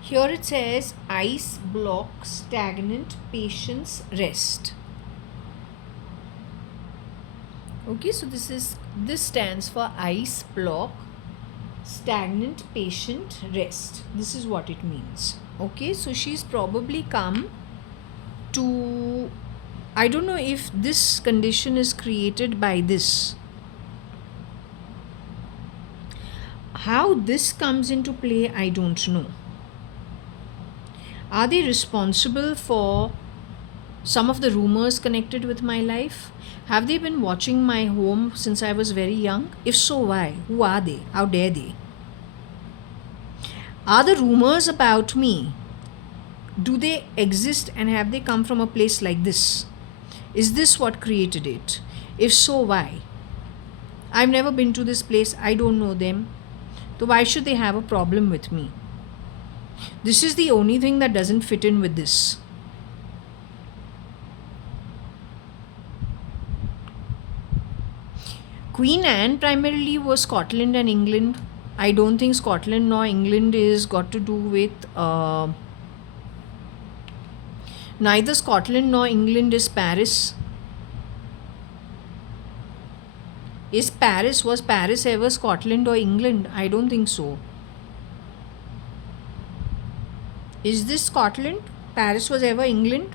here it says ice block, stagnant, patience, rest. Okay, so this stands for ice block, stagnant, patient, rest. This is what it means. Okay, so she's probably come to, I don't know if this condition is created by this. How this comes into play, I don't know. Are they responsible for some of the rumors connected with my life? Have they been watching my home since I was very young? If so, why? Who are they? How dare they? Are the rumors about me, do they exist and have they come from a place like this? Is this what created it? If so, why? I've never been to this place. I don't know them. So why should they have a problem with me? This is the only thing that doesn't fit in with this. Queen Anne primarily was Scotland and England. I don't think Scotland nor England is got to do with neither Scotland nor England is Paris. Was Paris ever Scotland or England? I don't think so. Is this Scotland? Paris was ever England?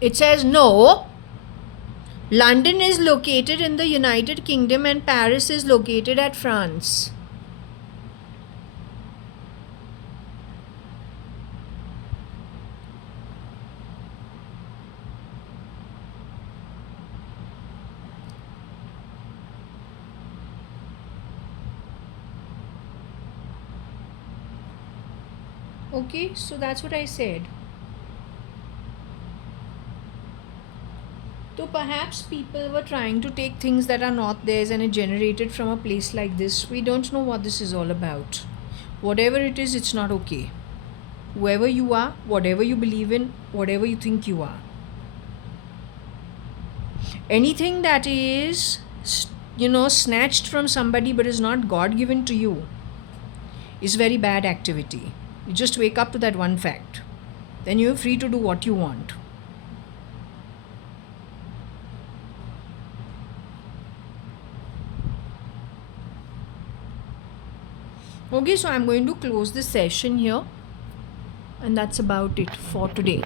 It says no. London is located in the United Kingdom and Paris is located at France. Okay, so that's what I said. So perhaps people were trying to take things that are not theirs and it generated from a place like this. We don't know what this is all about. Whatever it is, it's not okay. Whoever you are, whatever you believe in, whatever you think you are. Anything that is, snatched from somebody but is not God given to you is very bad activity. You just wake up to that one fact. Then you're free to do what you want. Okay, so I'm going to close this session here, and that's about it for today.